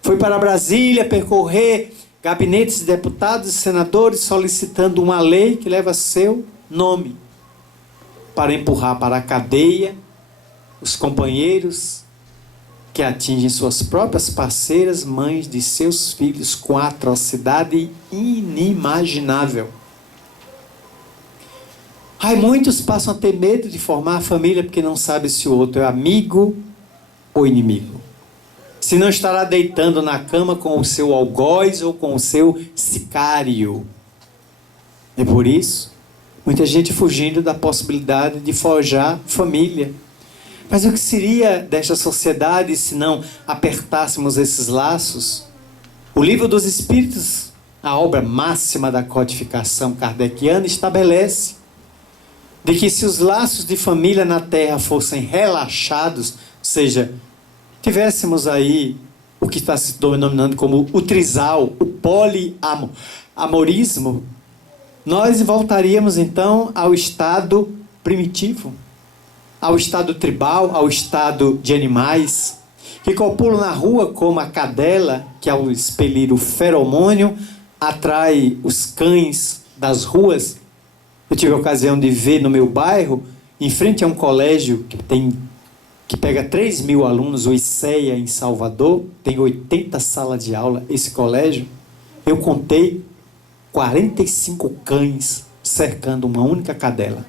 Foi para Brasília percorrer gabinetes de deputados e senadores solicitando uma lei que leva seu nome para empurrar para a cadeia os companheiros que atingem suas próprias parceiras, mães de seus filhos, com atrocidade inimaginável. Ai, muitos passam a ter medo de formar a família porque não sabe se o outro é amigo ou inimigo. Se não estará deitando na cama com o seu algoz ou com o seu sicário. É por isso, muita gente fugindo da possibilidade de forjar família. Mas o que seria desta sociedade se não apertássemos esses laços? O Livro dos Espíritos, a obra máxima da codificação kardeciana, estabelece de que se os laços de família na Terra fossem relaxados, ou seja, tivéssemos aí o que está se denominando como o trisal, o poliamorismo, nós voltaríamos então ao estado primitivo, ao estado tribal, ao estado de animais, que copulam na rua como a cadela, que ao expelir o feromônio, atrai os cães das ruas. Eu tive a ocasião de ver no meu bairro, em frente a um colégio que pega 3.000 alunos, o ICEA, em Salvador, tem 80 salas de aula, esse colégio. Eu contei 45 cães cercando uma única cadela.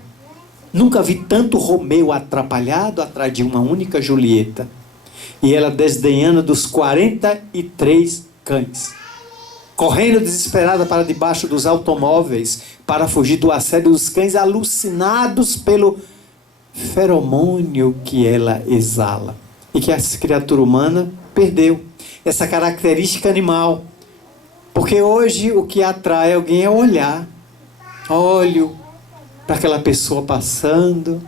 Nunca vi tanto Romeu atrapalhado atrás de uma única Julieta. E ela desdenhando dos 43 cães. Correndo desesperada para debaixo dos automóveis, para fugir do assédio dos cães, alucinados pelo feromônio que ela exala. E que essa criatura humana perdeu. Essa característica animal. Porque hoje o que atrai alguém é olhar. Olho para aquela pessoa passando.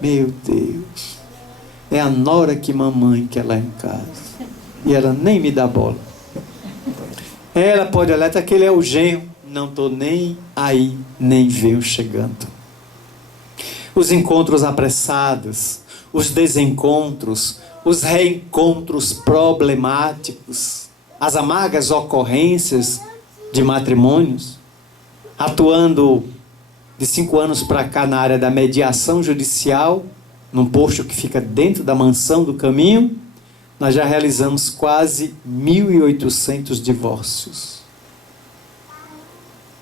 Meu Deus. É a nora que mamãe que ela é em casa. E ela nem me dá bola. Ela pode olhar, até aquele é o genro. Não estou nem aí, nem venho chegando. Os encontros apressados, os desencontros, os reencontros problemáticos, as amargas ocorrências de matrimônios, atuando de 5 anos para cá na área da mediação judicial, num posto que fica dentro da mansão do caminho, nós já realizamos quase 1.800 divórcios.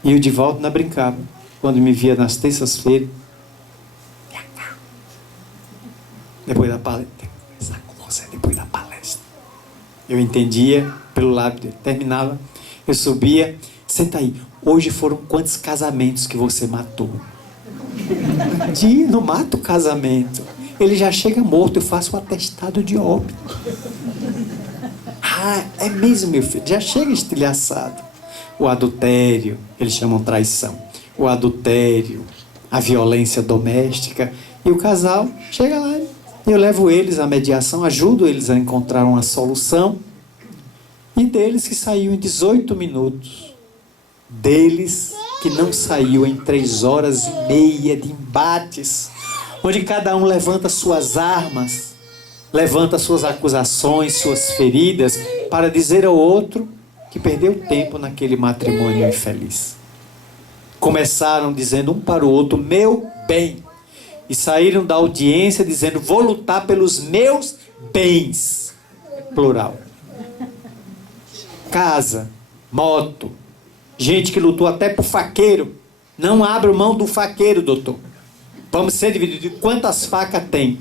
E o Divaldo não brincava. Quando me via nas terças-feiras, depois da palestra, tenho que conversar com você depois da palestra. Eu entendia pelo lábio dele. Terminava, eu subia, senta aí. Hoje foram quantos casamentos que você matou? Não mato casamento. Ele já chega morto, eu faço o atestado de óbito. Ah, é mesmo, meu filho, já chega estilhaçado. O adultério, eles chamam traição. O adultério, a violência doméstica. E o casal chega lá, eu levo eles à mediação, ajudo eles a encontrar uma solução. E deles que saiu em 18 minutos. Deles que não saiu em 3 horas e meia de embates, onde cada um levanta suas armas, levanta suas acusações, suas feridas, para dizer ao outro que perdeu tempo naquele matrimônio infeliz. Começaram dizendo um para o outro, meu bem, e saíram da audiência dizendo, vou lutar pelos meus bens, plural. Casa, moto, gente que lutou até por faqueiro. Não abra mão do faqueiro, doutor. Vamos ser divididos. Quantas facas tem?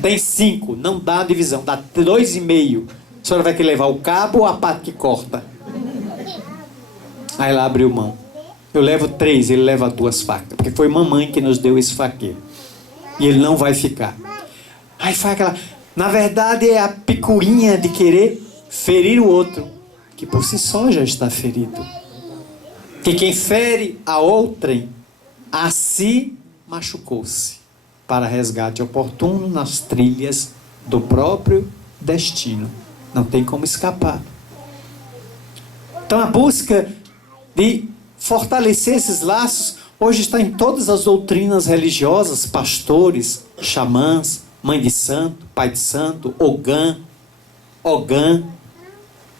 Tem 5, não dá a divisão, dá 2,5. A senhora vai querer levar o cabo ou a parte que corta? Aí ela abriu mão. Eu levo 3, ele leva 2 facas. Porque foi mamãe que nos deu esse faqueiro. E ele não vai ficar. Aí faz aquela... Na verdade é a picuinha de querer ferir o outro, que por si só já está ferido. Que quem fere a outrem, a si machucou-se, para resgate oportuno nas trilhas do próprio destino. Não tem como escapar. Então a busca de fortalecer esses laços hoje está em todas as doutrinas religiosas, pastores, xamãs, mãe de santo, pai de santo, Ogã,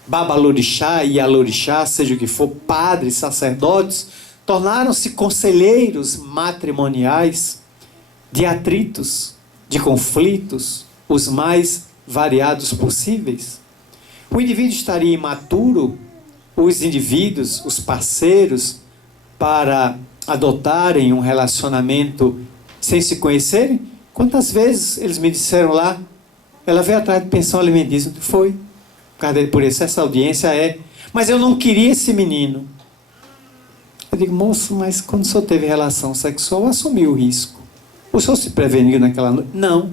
Babalorixá, Ialorixá, seja o que for, padres, sacerdotes, tornaram-se conselheiros matrimoniais de atritos, de conflitos, os mais variados possíveis. O indivíduo estaria imaturo, os indivíduos, os parceiros, para adotarem um relacionamento sem se conhecerem? Quantas vezes eles me disseram lá, ela veio atrás de pensão alimentícia, foi. Por isso essa audiência é, mas eu não queria esse menino. Eu digo, moço, mas quando o senhor teve relação sexual, assumiu o risco. O senhor se preveniu naquela noite? Não.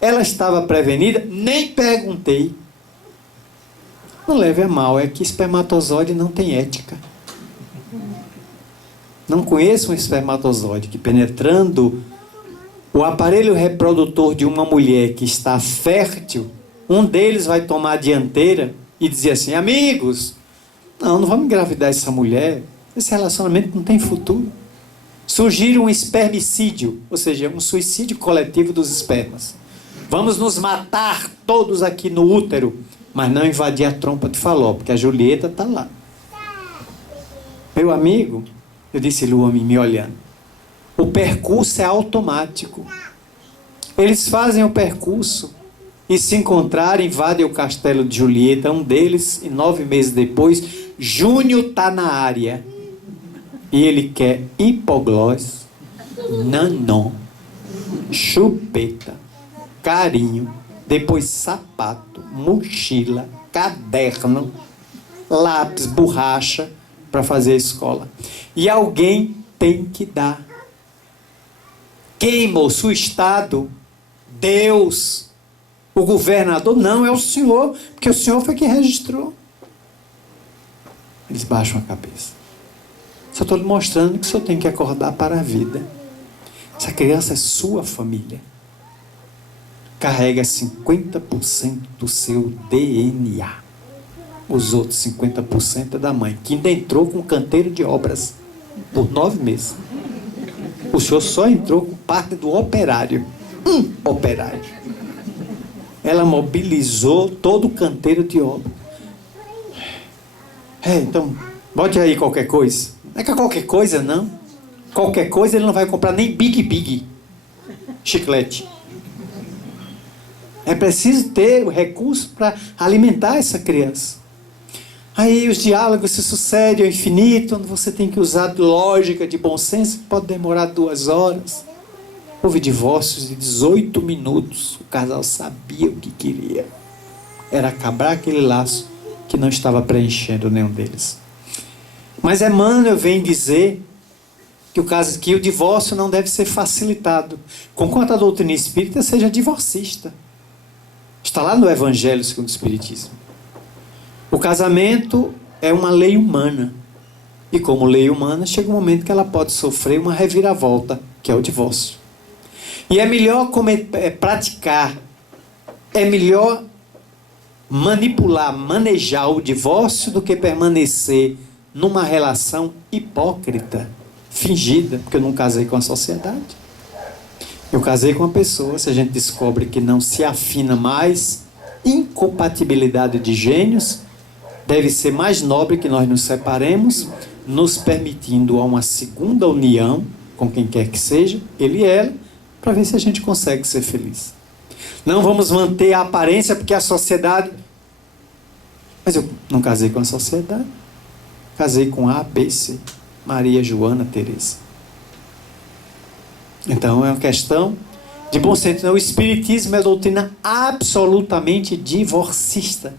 Ela estava prevenida? Nem perguntei. Não leve a mal, é que espermatozoide não tem ética. Não conheço um espermatozoide que, penetrando o aparelho reprodutor de uma mulher que está fértil, um deles vai tomar a dianteira e dizer assim, amigos, não vamos engravidar essa mulher, esse relacionamento não tem futuro. Surgir um espermicídio, ou seja, um suicídio coletivo dos espermas. Vamos nos matar todos aqui no útero, mas não invadir a trompa de Faló, porque a Julieta está lá. Meu amigo, eu disse-lhe o homem me olhando, o percurso é automático. Eles fazem o percurso e se encontrarem, invadem o castelo de Julieta, um deles, e 9 meses depois, Júnior está na área. E ele quer hipoglós, nanó, chupeta, carinho, depois sapato, mochila, caderno, lápis, borracha, para fazer a escola. E alguém tem que dar. Quem, moço? O Estado? Deus? O governador? Não, é o senhor, porque o senhor foi quem registrou. Eles baixam a cabeça. Só estou lhe mostrando que o senhor tem que acordar para a vida. Essa criança é sua família. Carrega 50% do seu DNA. Os outros 50% é da mãe, que ainda entrou com canteiro de obras por 9 meses. O senhor só entrou com parte do operário. Operário. Ela mobilizou todo o canteiro de obra. Então, bote aí qualquer coisa. Não é que é qualquer coisa, não. Qualquer coisa ele não vai comprar nem Big chiclete. É preciso ter o recurso para alimentar essa criança. Aí os diálogos se sucedem ao infinito, onde você tem que usar lógica de bom senso, que pode demorar 2 horas. Houve divórcios de 18 minutos. O casal sabia o que queria. Era acabar aquele laço que não estava preenchendo nenhum deles. Mas Emmanuel vem dizer que o divórcio não deve ser facilitado, conquanto a doutrina espírita seja divorcista. Está lá no Evangelho segundo o Espiritismo. O casamento é uma lei humana. E como lei humana, chega um momento que ela pode sofrer uma reviravolta, que é o divórcio. E é melhor praticar, é melhor manipular, manejar o divórcio do que permanecer numa relação hipócrita, fingida, porque eu não casei com a sociedade. Eu casei com uma pessoa, se a gente descobre que não se afina mais, incompatibilidade de gênios, deve ser mais nobre que nós nos separemos, nos permitindo a uma segunda união, com quem quer que seja, ele e ela, para ver se a gente consegue ser feliz. Não vamos manter a aparência, porque a sociedade... Mas eu não casei com a sociedade. Casei com A, B, C. Maria, Joana, Teresa. Então é uma questão de bom senso. O Espiritismo é doutrina absolutamente divorcista.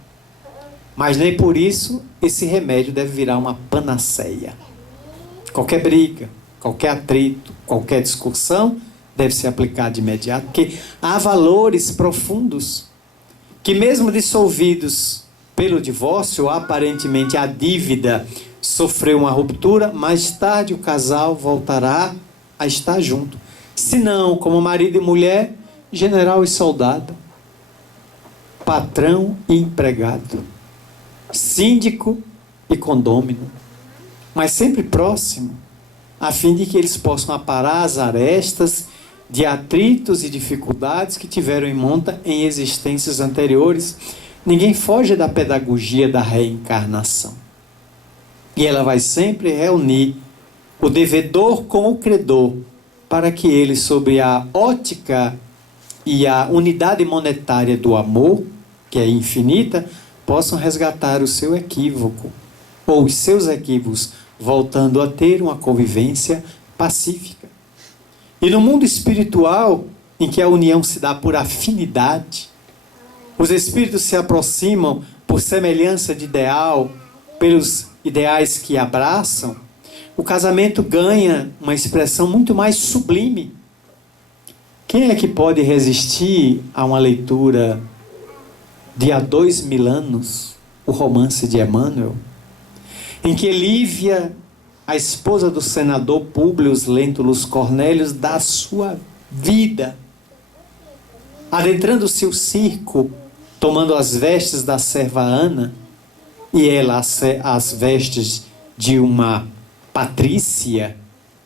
Mas nem por isso esse remédio deve virar uma panaceia. Qualquer briga, qualquer atrito, qualquer discussão deve ser aplicada de imediato, porque há valores profundos que, mesmo dissolvidos pelo divórcio, aparentemente a dívida sofreu uma ruptura, mais tarde o casal voltará a estar junto. Se não, como marido e mulher, general e soldado, patrão e empregado, síndico e condômino, mas sempre próximo, a fim de que eles possam aparar as arestas de atritos e dificuldades que tiveram em monta em existências anteriores. Ninguém foge da pedagogia da reencarnação. E ela vai sempre reunir o devedor com o credor, para que eles, sob a ótica e a unidade monetária do amor, que é infinita, possam resgatar o seu equívoco, ou os seus equívocos, voltando a ter uma convivência pacífica. E no mundo espiritual, em que a união se dá por afinidade, os espíritos se aproximam por semelhança de ideal, pelos ideais que abraçam, o casamento ganha uma expressão muito mais sublime. Quem é que pode resistir a uma leitura de há 2000 anos, o romance de Emmanuel, em que Lívia, a esposa do senador Públio Lentulus Cornélios, dá sua vida, adentrando o seu circo, tomando as vestes da serva Ana, e ela as vestes de uma patrícia,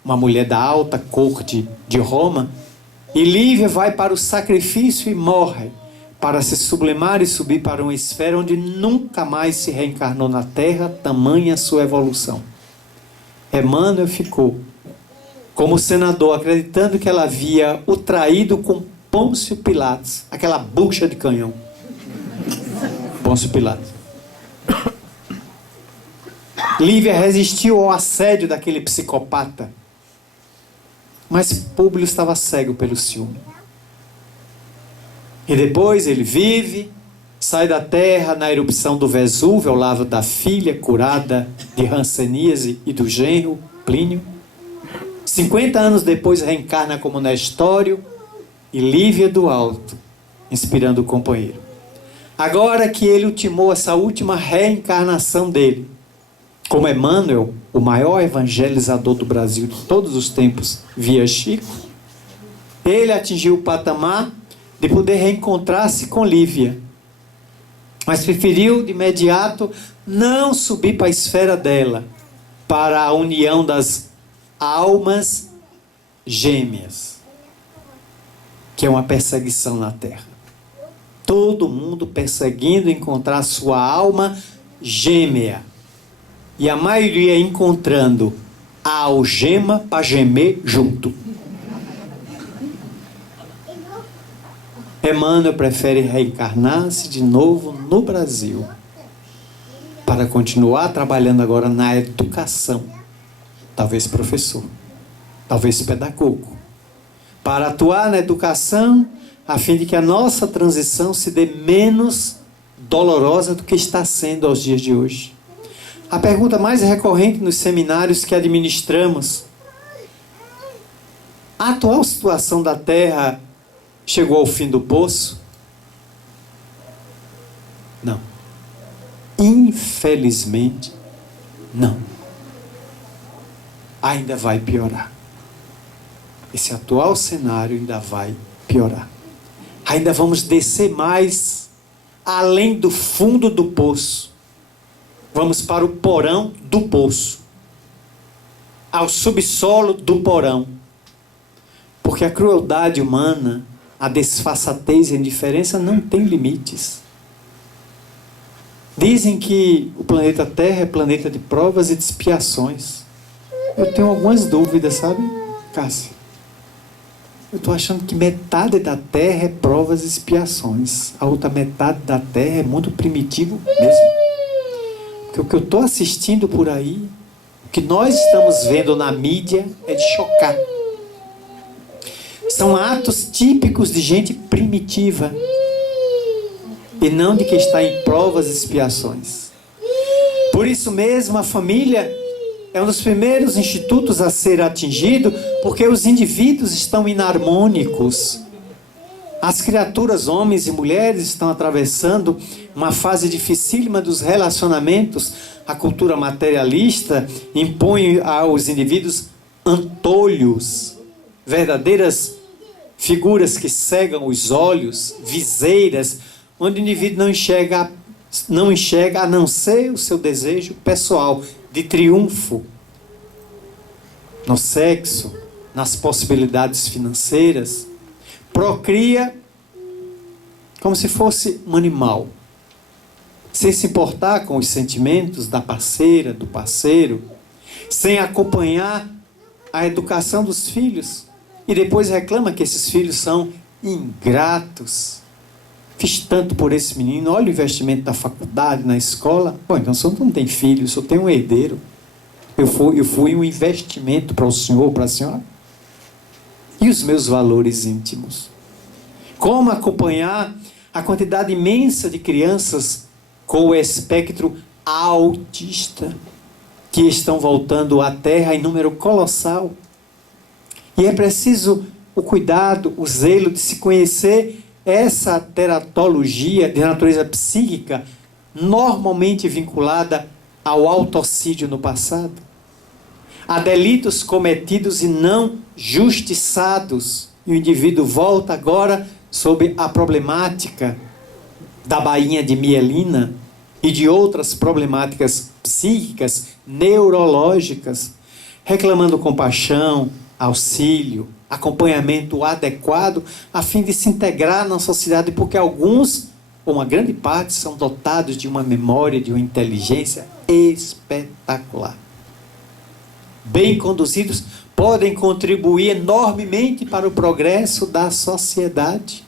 uma mulher da alta corte de Roma, e Lívia vai para o sacrifício e morre, para se sublimar e subir para uma esfera onde nunca mais se reencarnou na Terra, tamanha sua evolução. Emmanuel ficou como senador, acreditando que ela havia o traído com Pôncio Pilatos, aquela bucha de canhão. Pôncio Pilatos. Lívia resistiu ao assédio daquele psicopata, mas Públio estava cego pelo ciúme. E depois ele vive, sai da terra na erupção do Vesúvio, ao lado da filha curada de hanseníase e do genro Plínio. 50 anos depois reencarna como Nestório e Lívia do Alto, inspirando o companheiro. Agora que ele ultimou essa última reencarnação dele, como Emmanuel, o maior evangelizador do Brasil de todos os tempos, via Chico, ele atingiu o patamar de poder reencontrar-se com Lívia, mas preferiu de imediato não subir para a esfera dela, para a união das almas gêmeas, que é uma perseguição na Terra. Todo mundo perseguindo encontrar sua alma gêmea, e a maioria encontrando a algema para gemer junto. Emmanuel prefere reencarnar-se de novo no Brasil, para continuar trabalhando agora na educação, talvez professor, talvez pedagogo, para atuar na educação a fim de que a nossa transição se dê menos dolorosa do que está sendo aos dias de hoje. A pergunta mais recorrente nos seminários que administramos: a atual situação da Terra chegou ao fim do poço? Não. Infelizmente, não. ainda vai piorar. Esse atual cenário ainda vai piorar. Ainda vamos descer mais além do fundo do poço. Vamos para o porão do poço. Ao subsolo do porão. Porque a crueldade humana, a desfaçatez e a indiferença não tem limites. Dizem que o planeta Terra é planeta de provas e de expiações. Eu tenho algumas dúvidas, sabe, Cássia? Eu estou achando que metade da Terra é provas e expiações. A outra metade da Terra é muito primitivo mesmo. Porque o que eu estou assistindo por aí, o que nós estamos vendo na mídia é de chocar. São atos típicos de gente primitiva. E não de quem está em provas e expiações. Por isso mesmo, a família é um dos primeiros institutos a ser atingido, porque os indivíduos estão inarmônicos. As criaturas, homens e mulheres, estão atravessando uma fase dificílima dos relacionamentos. A cultura materialista impõe aos indivíduos antolhos, verdadeiras figuras que cegam os olhos, viseiras, onde o indivíduo não enxerga a não ser o seu desejo pessoal de triunfo no sexo, nas possibilidades financeiras. Procria como se fosse um animal, sem se importar com os sentimentos da parceira, do parceiro, sem acompanhar a educação dos filhos, e depois reclama que esses filhos são ingratos. Fiz tanto por esse menino, olha o investimento da faculdade, na escola. Bom, então o senhor não tem filho, o senhor tem um herdeiro. Eu fui um investimento para o senhor, para a senhora. E os meus valores íntimos? Como acompanhar a quantidade imensa de crianças com o espectro autista que estão voltando à Terra em número colossal? E é preciso o cuidado, o zelo de se conhecer essa teratologia de natureza psíquica normalmente vinculada ao autocídio no passado, a delitos cometidos e não justiçados. E o indivíduo volta agora sob a problemática da bainha de mielina e de outras problemáticas psíquicas, neurológicas, reclamando compaixão, auxílio, acompanhamento adequado, a fim de se integrar na sociedade, porque alguns, ou uma grande parte, são dotados de uma memória, de uma inteligência espetacular. Bem conduzidos, podem contribuir enormemente para o progresso da sociedade.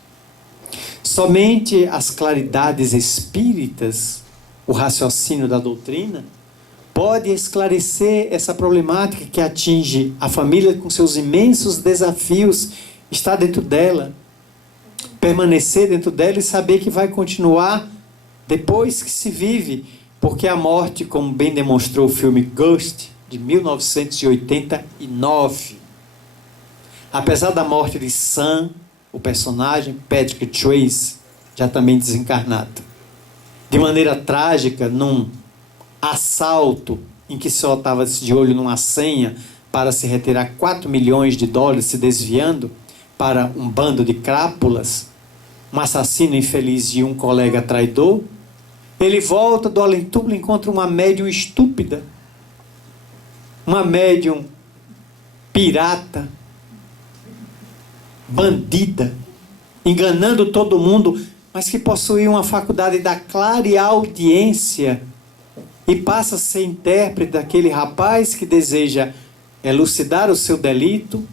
Somente as claridades espíritas, o raciocínio da doutrina, pode esclarecer essa problemática que atinge a família com seus imensos desafios, estar dentro dela, permanecer dentro dela e saber que vai continuar depois que se vive, porque a morte, como bem demonstrou o filme Ghost, de 1989, apesar da morte de Sam, o personagem Patrick Swayze, já também desencarnado, de maneira trágica, num assalto em que só estava de olho numa senha para se retirar $4 milhões, se desviando para um bando de crápulas, um assassino infeliz de um colega traidor. Ele volta do além-túmulo e encontra uma médium estúpida, uma médium pirata, bandida, enganando todo mundo, mas que possuía uma faculdade da clareaudiência e passa a ser intérprete daquele rapaz que deseja elucidar o seu delito,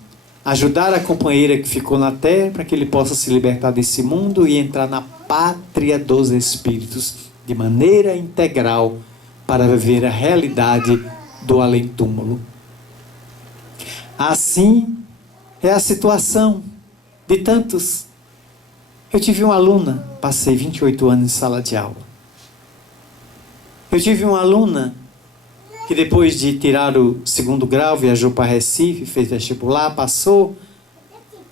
ajudar a companheira que ficou na terra para que ele possa se libertar desse mundo e entrar na pátria dos espíritos de maneira integral para viver a realidade do além-túmulo. Assim é a situação de tantos. Eu tive uma aluna, passei 28 anos em sala de aula. Eu tive uma aluna que depois de tirar o 2º grau, viajou para Recife, fez vestibular, passou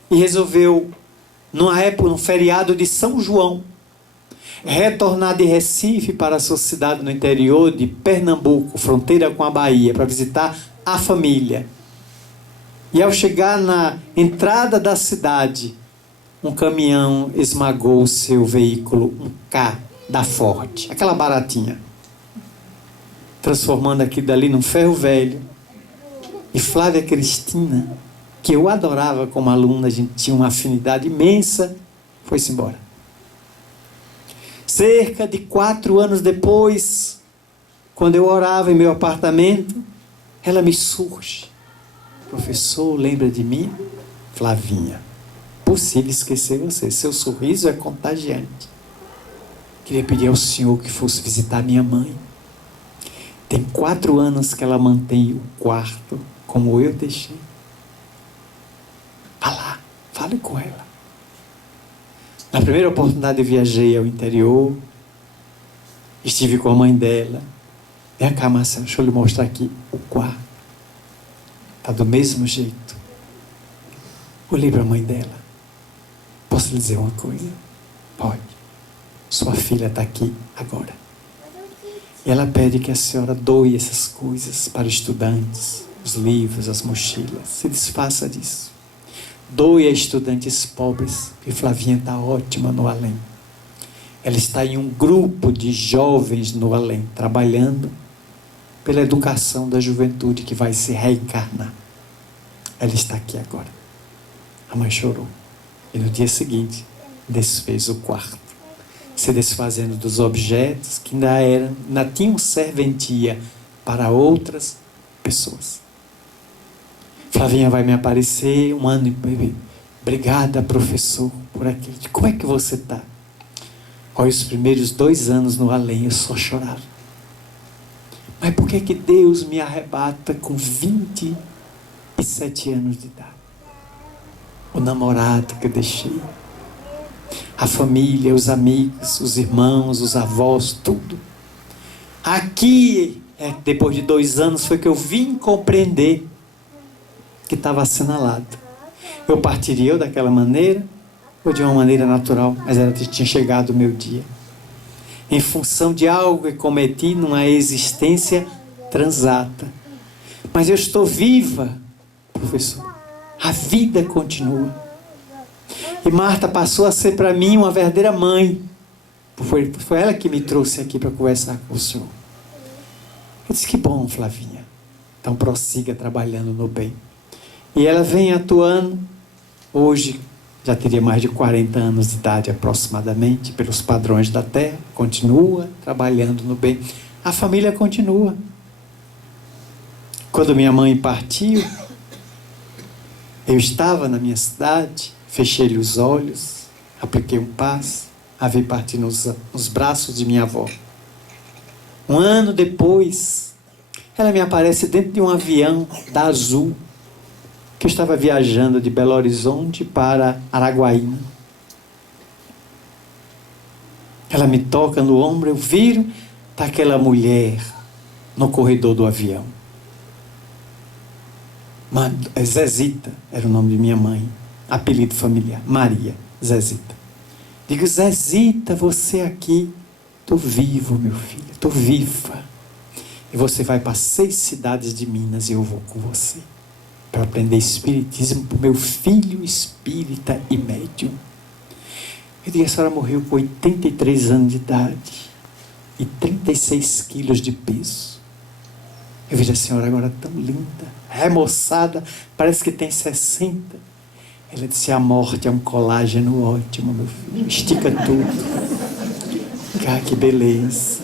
e resolveu, numa época, no feriado de São João, retornar de Recife para a sua cidade no interior de Pernambuco, fronteira com a Bahia, para visitar a família. E ao chegar na entrada da cidade, um caminhão esmagou o seu veículo, um K da Ford, aquela baratinha, transformando aquilo dali num ferro velho. E Flávia Cristina, que eu adorava como aluna, a gente tinha uma afinidade imensa, foi-se embora. Cerca de 4 anos depois, quando eu orava em meu apartamento, ela me surge. Professor, lembra de mim? Flavinha, possível esquecer você, seu sorriso é contagiante. Queria pedir ao senhor que fosse visitar minha mãe. Tem 4 anos que ela mantém o quarto como eu deixei. Vá lá, fale com ela. Na primeira oportunidade eu viajei ao interior, estive com a mãe dela. Vem cá, Marcelo, deixa eu lhe mostrar aqui o quarto. Está do mesmo jeito. Olhei para a mãe dela. Posso lhe dizer uma coisa? Pode. Sua filha está aqui agora. E ela pede que a senhora doe essas coisas para estudantes, os livros, as mochilas. Se desfaça disso. Doe a estudantes pobres, que Flavinha está ótima no além. Ela está em um grupo de jovens no além, trabalhando pela educação da juventude que vai se reencarnar. Ela está aqui agora. A mãe chorou. E no dia seguinte, desfez o quarto, se desfazendo dos objetos que ainda tinham serventia para outras pessoas. Flavinha vai me aparecer um ano e... Obrigada, professor, por aquilo. Como é que você está? Olha, os primeiros 2 anos no além eu só chorava. Mas por que Deus me arrebata com 27 anos de idade? O namorado que eu deixei, a família, os amigos, os irmãos, os avós, tudo. Aqui, depois de 2 anos, foi que eu vim compreender que estava assinalado. Eu partiria daquela maneira ou de uma maneira natural, mas tinha chegado o meu dia. Em função de algo que cometi numa existência transata. Mas eu estou viva, professor. A vida continua. E Marta passou a ser para mim uma verdadeira mãe. Foi ela que me trouxe aqui para conversar com o senhor. Eu disse, que bom, Flavinha. Então prossiga trabalhando no bem. E ela vem atuando, hoje já teria mais de 40 anos de idade aproximadamente, pelos padrões da terra, continua trabalhando no bem. A família continua. Quando minha mãe partiu, eu estava na minha cidade, fechei-lhe os olhos, apliquei um passe, a vi partir nos braços de minha avó. 1 ano depois, ela me aparece dentro de um avião da Azul, que eu estava viajando de Belo Horizonte para Araguaína. Ela me toca no ombro, eu viro, está aquela mulher no corredor do avião. Zezita era o nome de minha mãe, apelido familiar, Maria, Zezita. Digo, Zezita, você aqui? Estou vivo, meu filho, estou viva. E você vai para 6 cidades de Minas e eu vou com você. Para aprender espiritismo para o meu filho espírita e médium. Eu digo, a senhora morreu com 83 anos de idade e 36 quilos de peso. Eu vejo a senhora agora tão linda, remoçada, parece que tem 60. Ela disse, a morte é um colágeno ótimo, meu filho, estica tudo. Ah, que beleza.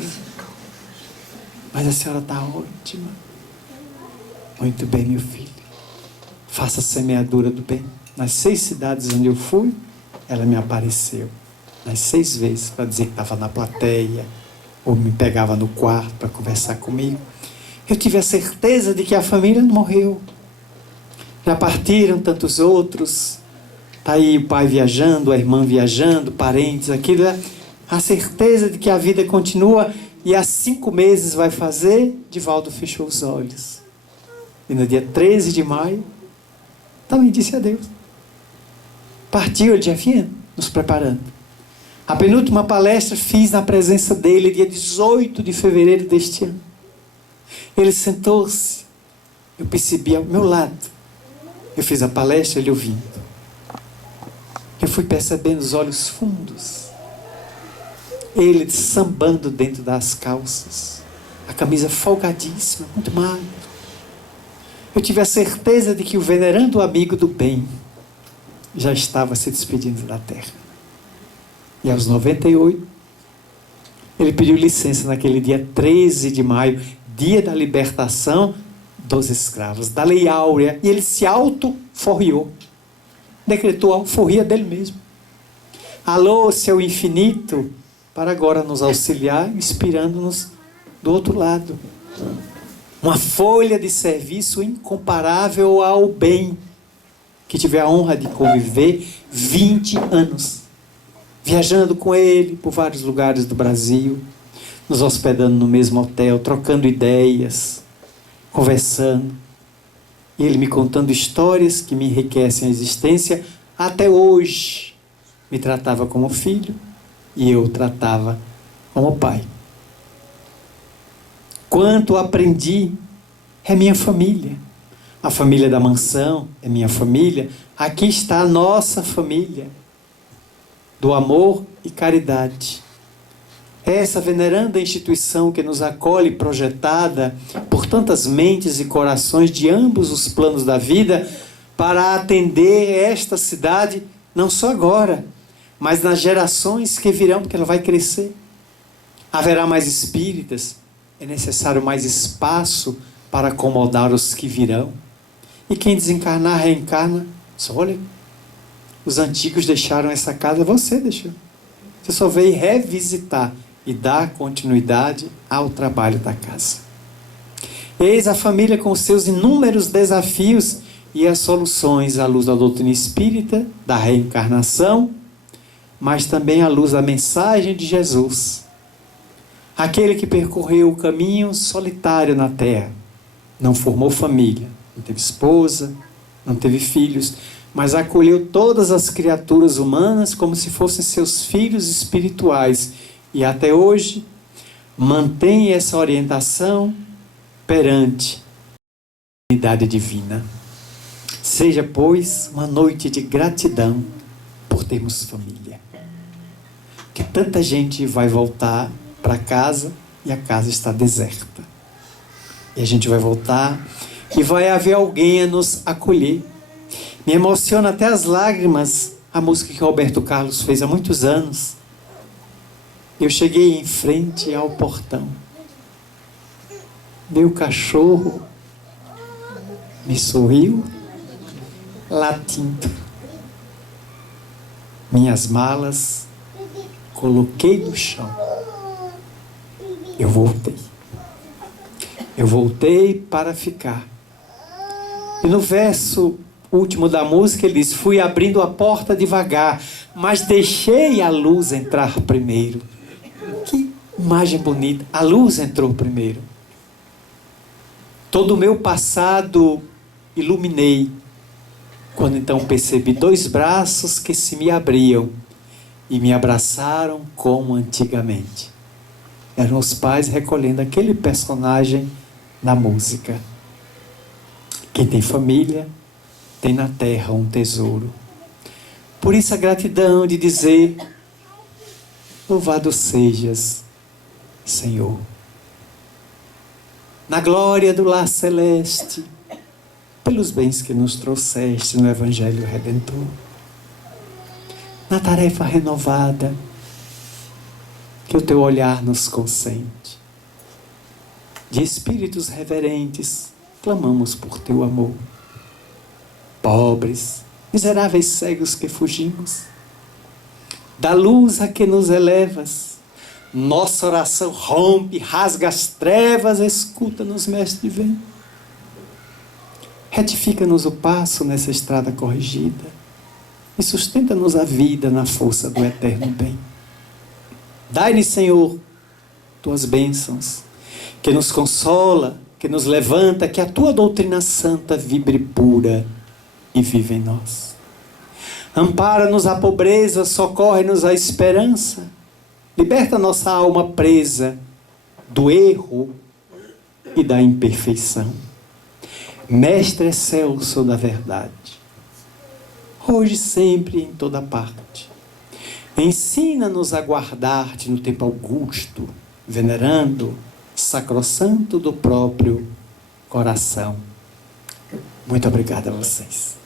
Mas a senhora está ótima. Muito bem, meu filho. Faça a semeadura do bem. Nas 6 cidades onde eu fui, ela me apareceu. Nas 6 vezes, para dizer que estava na plateia, ou me pegava no quarto para conversar comigo. Eu tive a certeza de que a família não morreu. Já partiram tantos outros. Está aí o pai viajando, a irmã viajando, parentes, aquilo. A certeza de que a vida continua. E há 5 meses vai fazer, Divaldo fechou os olhos. E no dia 13 de maio, também disse adeus. Partiu, ele já vinha nos preparando. A penúltima palestra fiz na presença dele, dia 18 de fevereiro deste ano. Ele sentou-se, eu percebi ao meu lado, Eu fiz a palestra, ele ouvindo. Eu fui percebendo os olhos fundos. Ele sambando dentro das calças. A camisa folgadíssima, muito magro. Eu tive a certeza de que o venerando amigo do bem já estava se despedindo da terra. E aos 98, ele pediu licença naquele dia 13 de maio, dia da libertação dos escravos, da lei áurea, e ele se auto-forriou. Decretou a alforria dele mesmo. Alô, seu infinito, para agora nos auxiliar, inspirando-nos do outro lado. Uma folha de serviço incomparável ao bem, que tive a honra de conviver 20 anos. Viajando com ele por vários lugares do Brasil, nos hospedando no mesmo hotel, trocando ideias, conversando. E ele me contando histórias que me enriquecem a existência. Até hoje me tratava como filho e eu o tratava como pai. Quanto aprendi é minha família. A família da mansão é minha família. Aqui está a nossa família do amor e caridade. Essa veneranda instituição que nos acolhe, projetada por tantas mentes e corações de ambos os planos da vida, para atender esta cidade, não só agora, mas nas gerações que virão, porque ela vai crescer. Haverá mais espíritas, é necessário mais espaço para acomodar os que virão. E quem desencarnar, reencarna. Só olha, os antigos deixaram essa casa, você deixou. Você só veio revisitar e dar continuidade ao trabalho da casa. Eis a família com seus inúmeros desafios e as soluções à luz da doutrina espírita, da reencarnação, mas também à luz da mensagem de Jesus. Aquele que percorreu o caminho solitário na terra, não formou família, não teve esposa, não teve filhos, mas acolheu todas as criaturas humanas como se fossem seus filhos espirituais. E até hoje mantém essa orientação perante a unidade divina. Seja, pois, uma noite de gratidão por termos família. Que tanta gente vai voltar para casa e a casa está deserta. E a gente vai voltar e vai haver alguém a nos acolher. Me emociona até as lágrimas a música que Roberto Carlos fez há muitos anos. Eu cheguei em frente ao portão. Meu cachorro me sorriu, latindo. Minhas malas coloquei no chão. Eu voltei. Eu voltei para ficar. E no verso último da música ele diz: fui abrindo a porta devagar, mas deixei a luz entrar primeiro. Que imagem bonita. A luz entrou primeiro. Todo o meu passado iluminei, quando então percebi dois braços que se me abriam e me abraçaram como antigamente. Eram os pais recolhendo aquele personagem da música. Quem tem família tem na terra um tesouro. Por isso a gratidão de dizer: louvado sejas, Senhor. Na glória do lar celeste, pelos bens que nos trouxeste no Evangelho Redentor. Na tarefa renovada que o teu olhar nos consente. De espíritos reverentes, clamamos por teu amor. Pobres, miseráveis cegos que fugimos, da luz a que nos elevas, nossa oração rompe, rasga as trevas, escuta-nos, Mestre, vem. Retifica-nos o passo nessa estrada corrigida e sustenta-nos a vida na força do eterno bem. Dai-nos, Senhor, tuas bênçãos, que nos consola, que nos levanta, que a tua doutrina santa vibre pura e vive em nós. Ampara-nos a pobreza, socorre-nos a esperança, liberta nossa alma presa do erro e da imperfeição. Mestre excelso da verdade, hoje, sempre, em toda parte. Ensina-nos a guardar-te no tempo augusto, venerando, sacrossanto do próprio coração. Muito obrigado a vocês.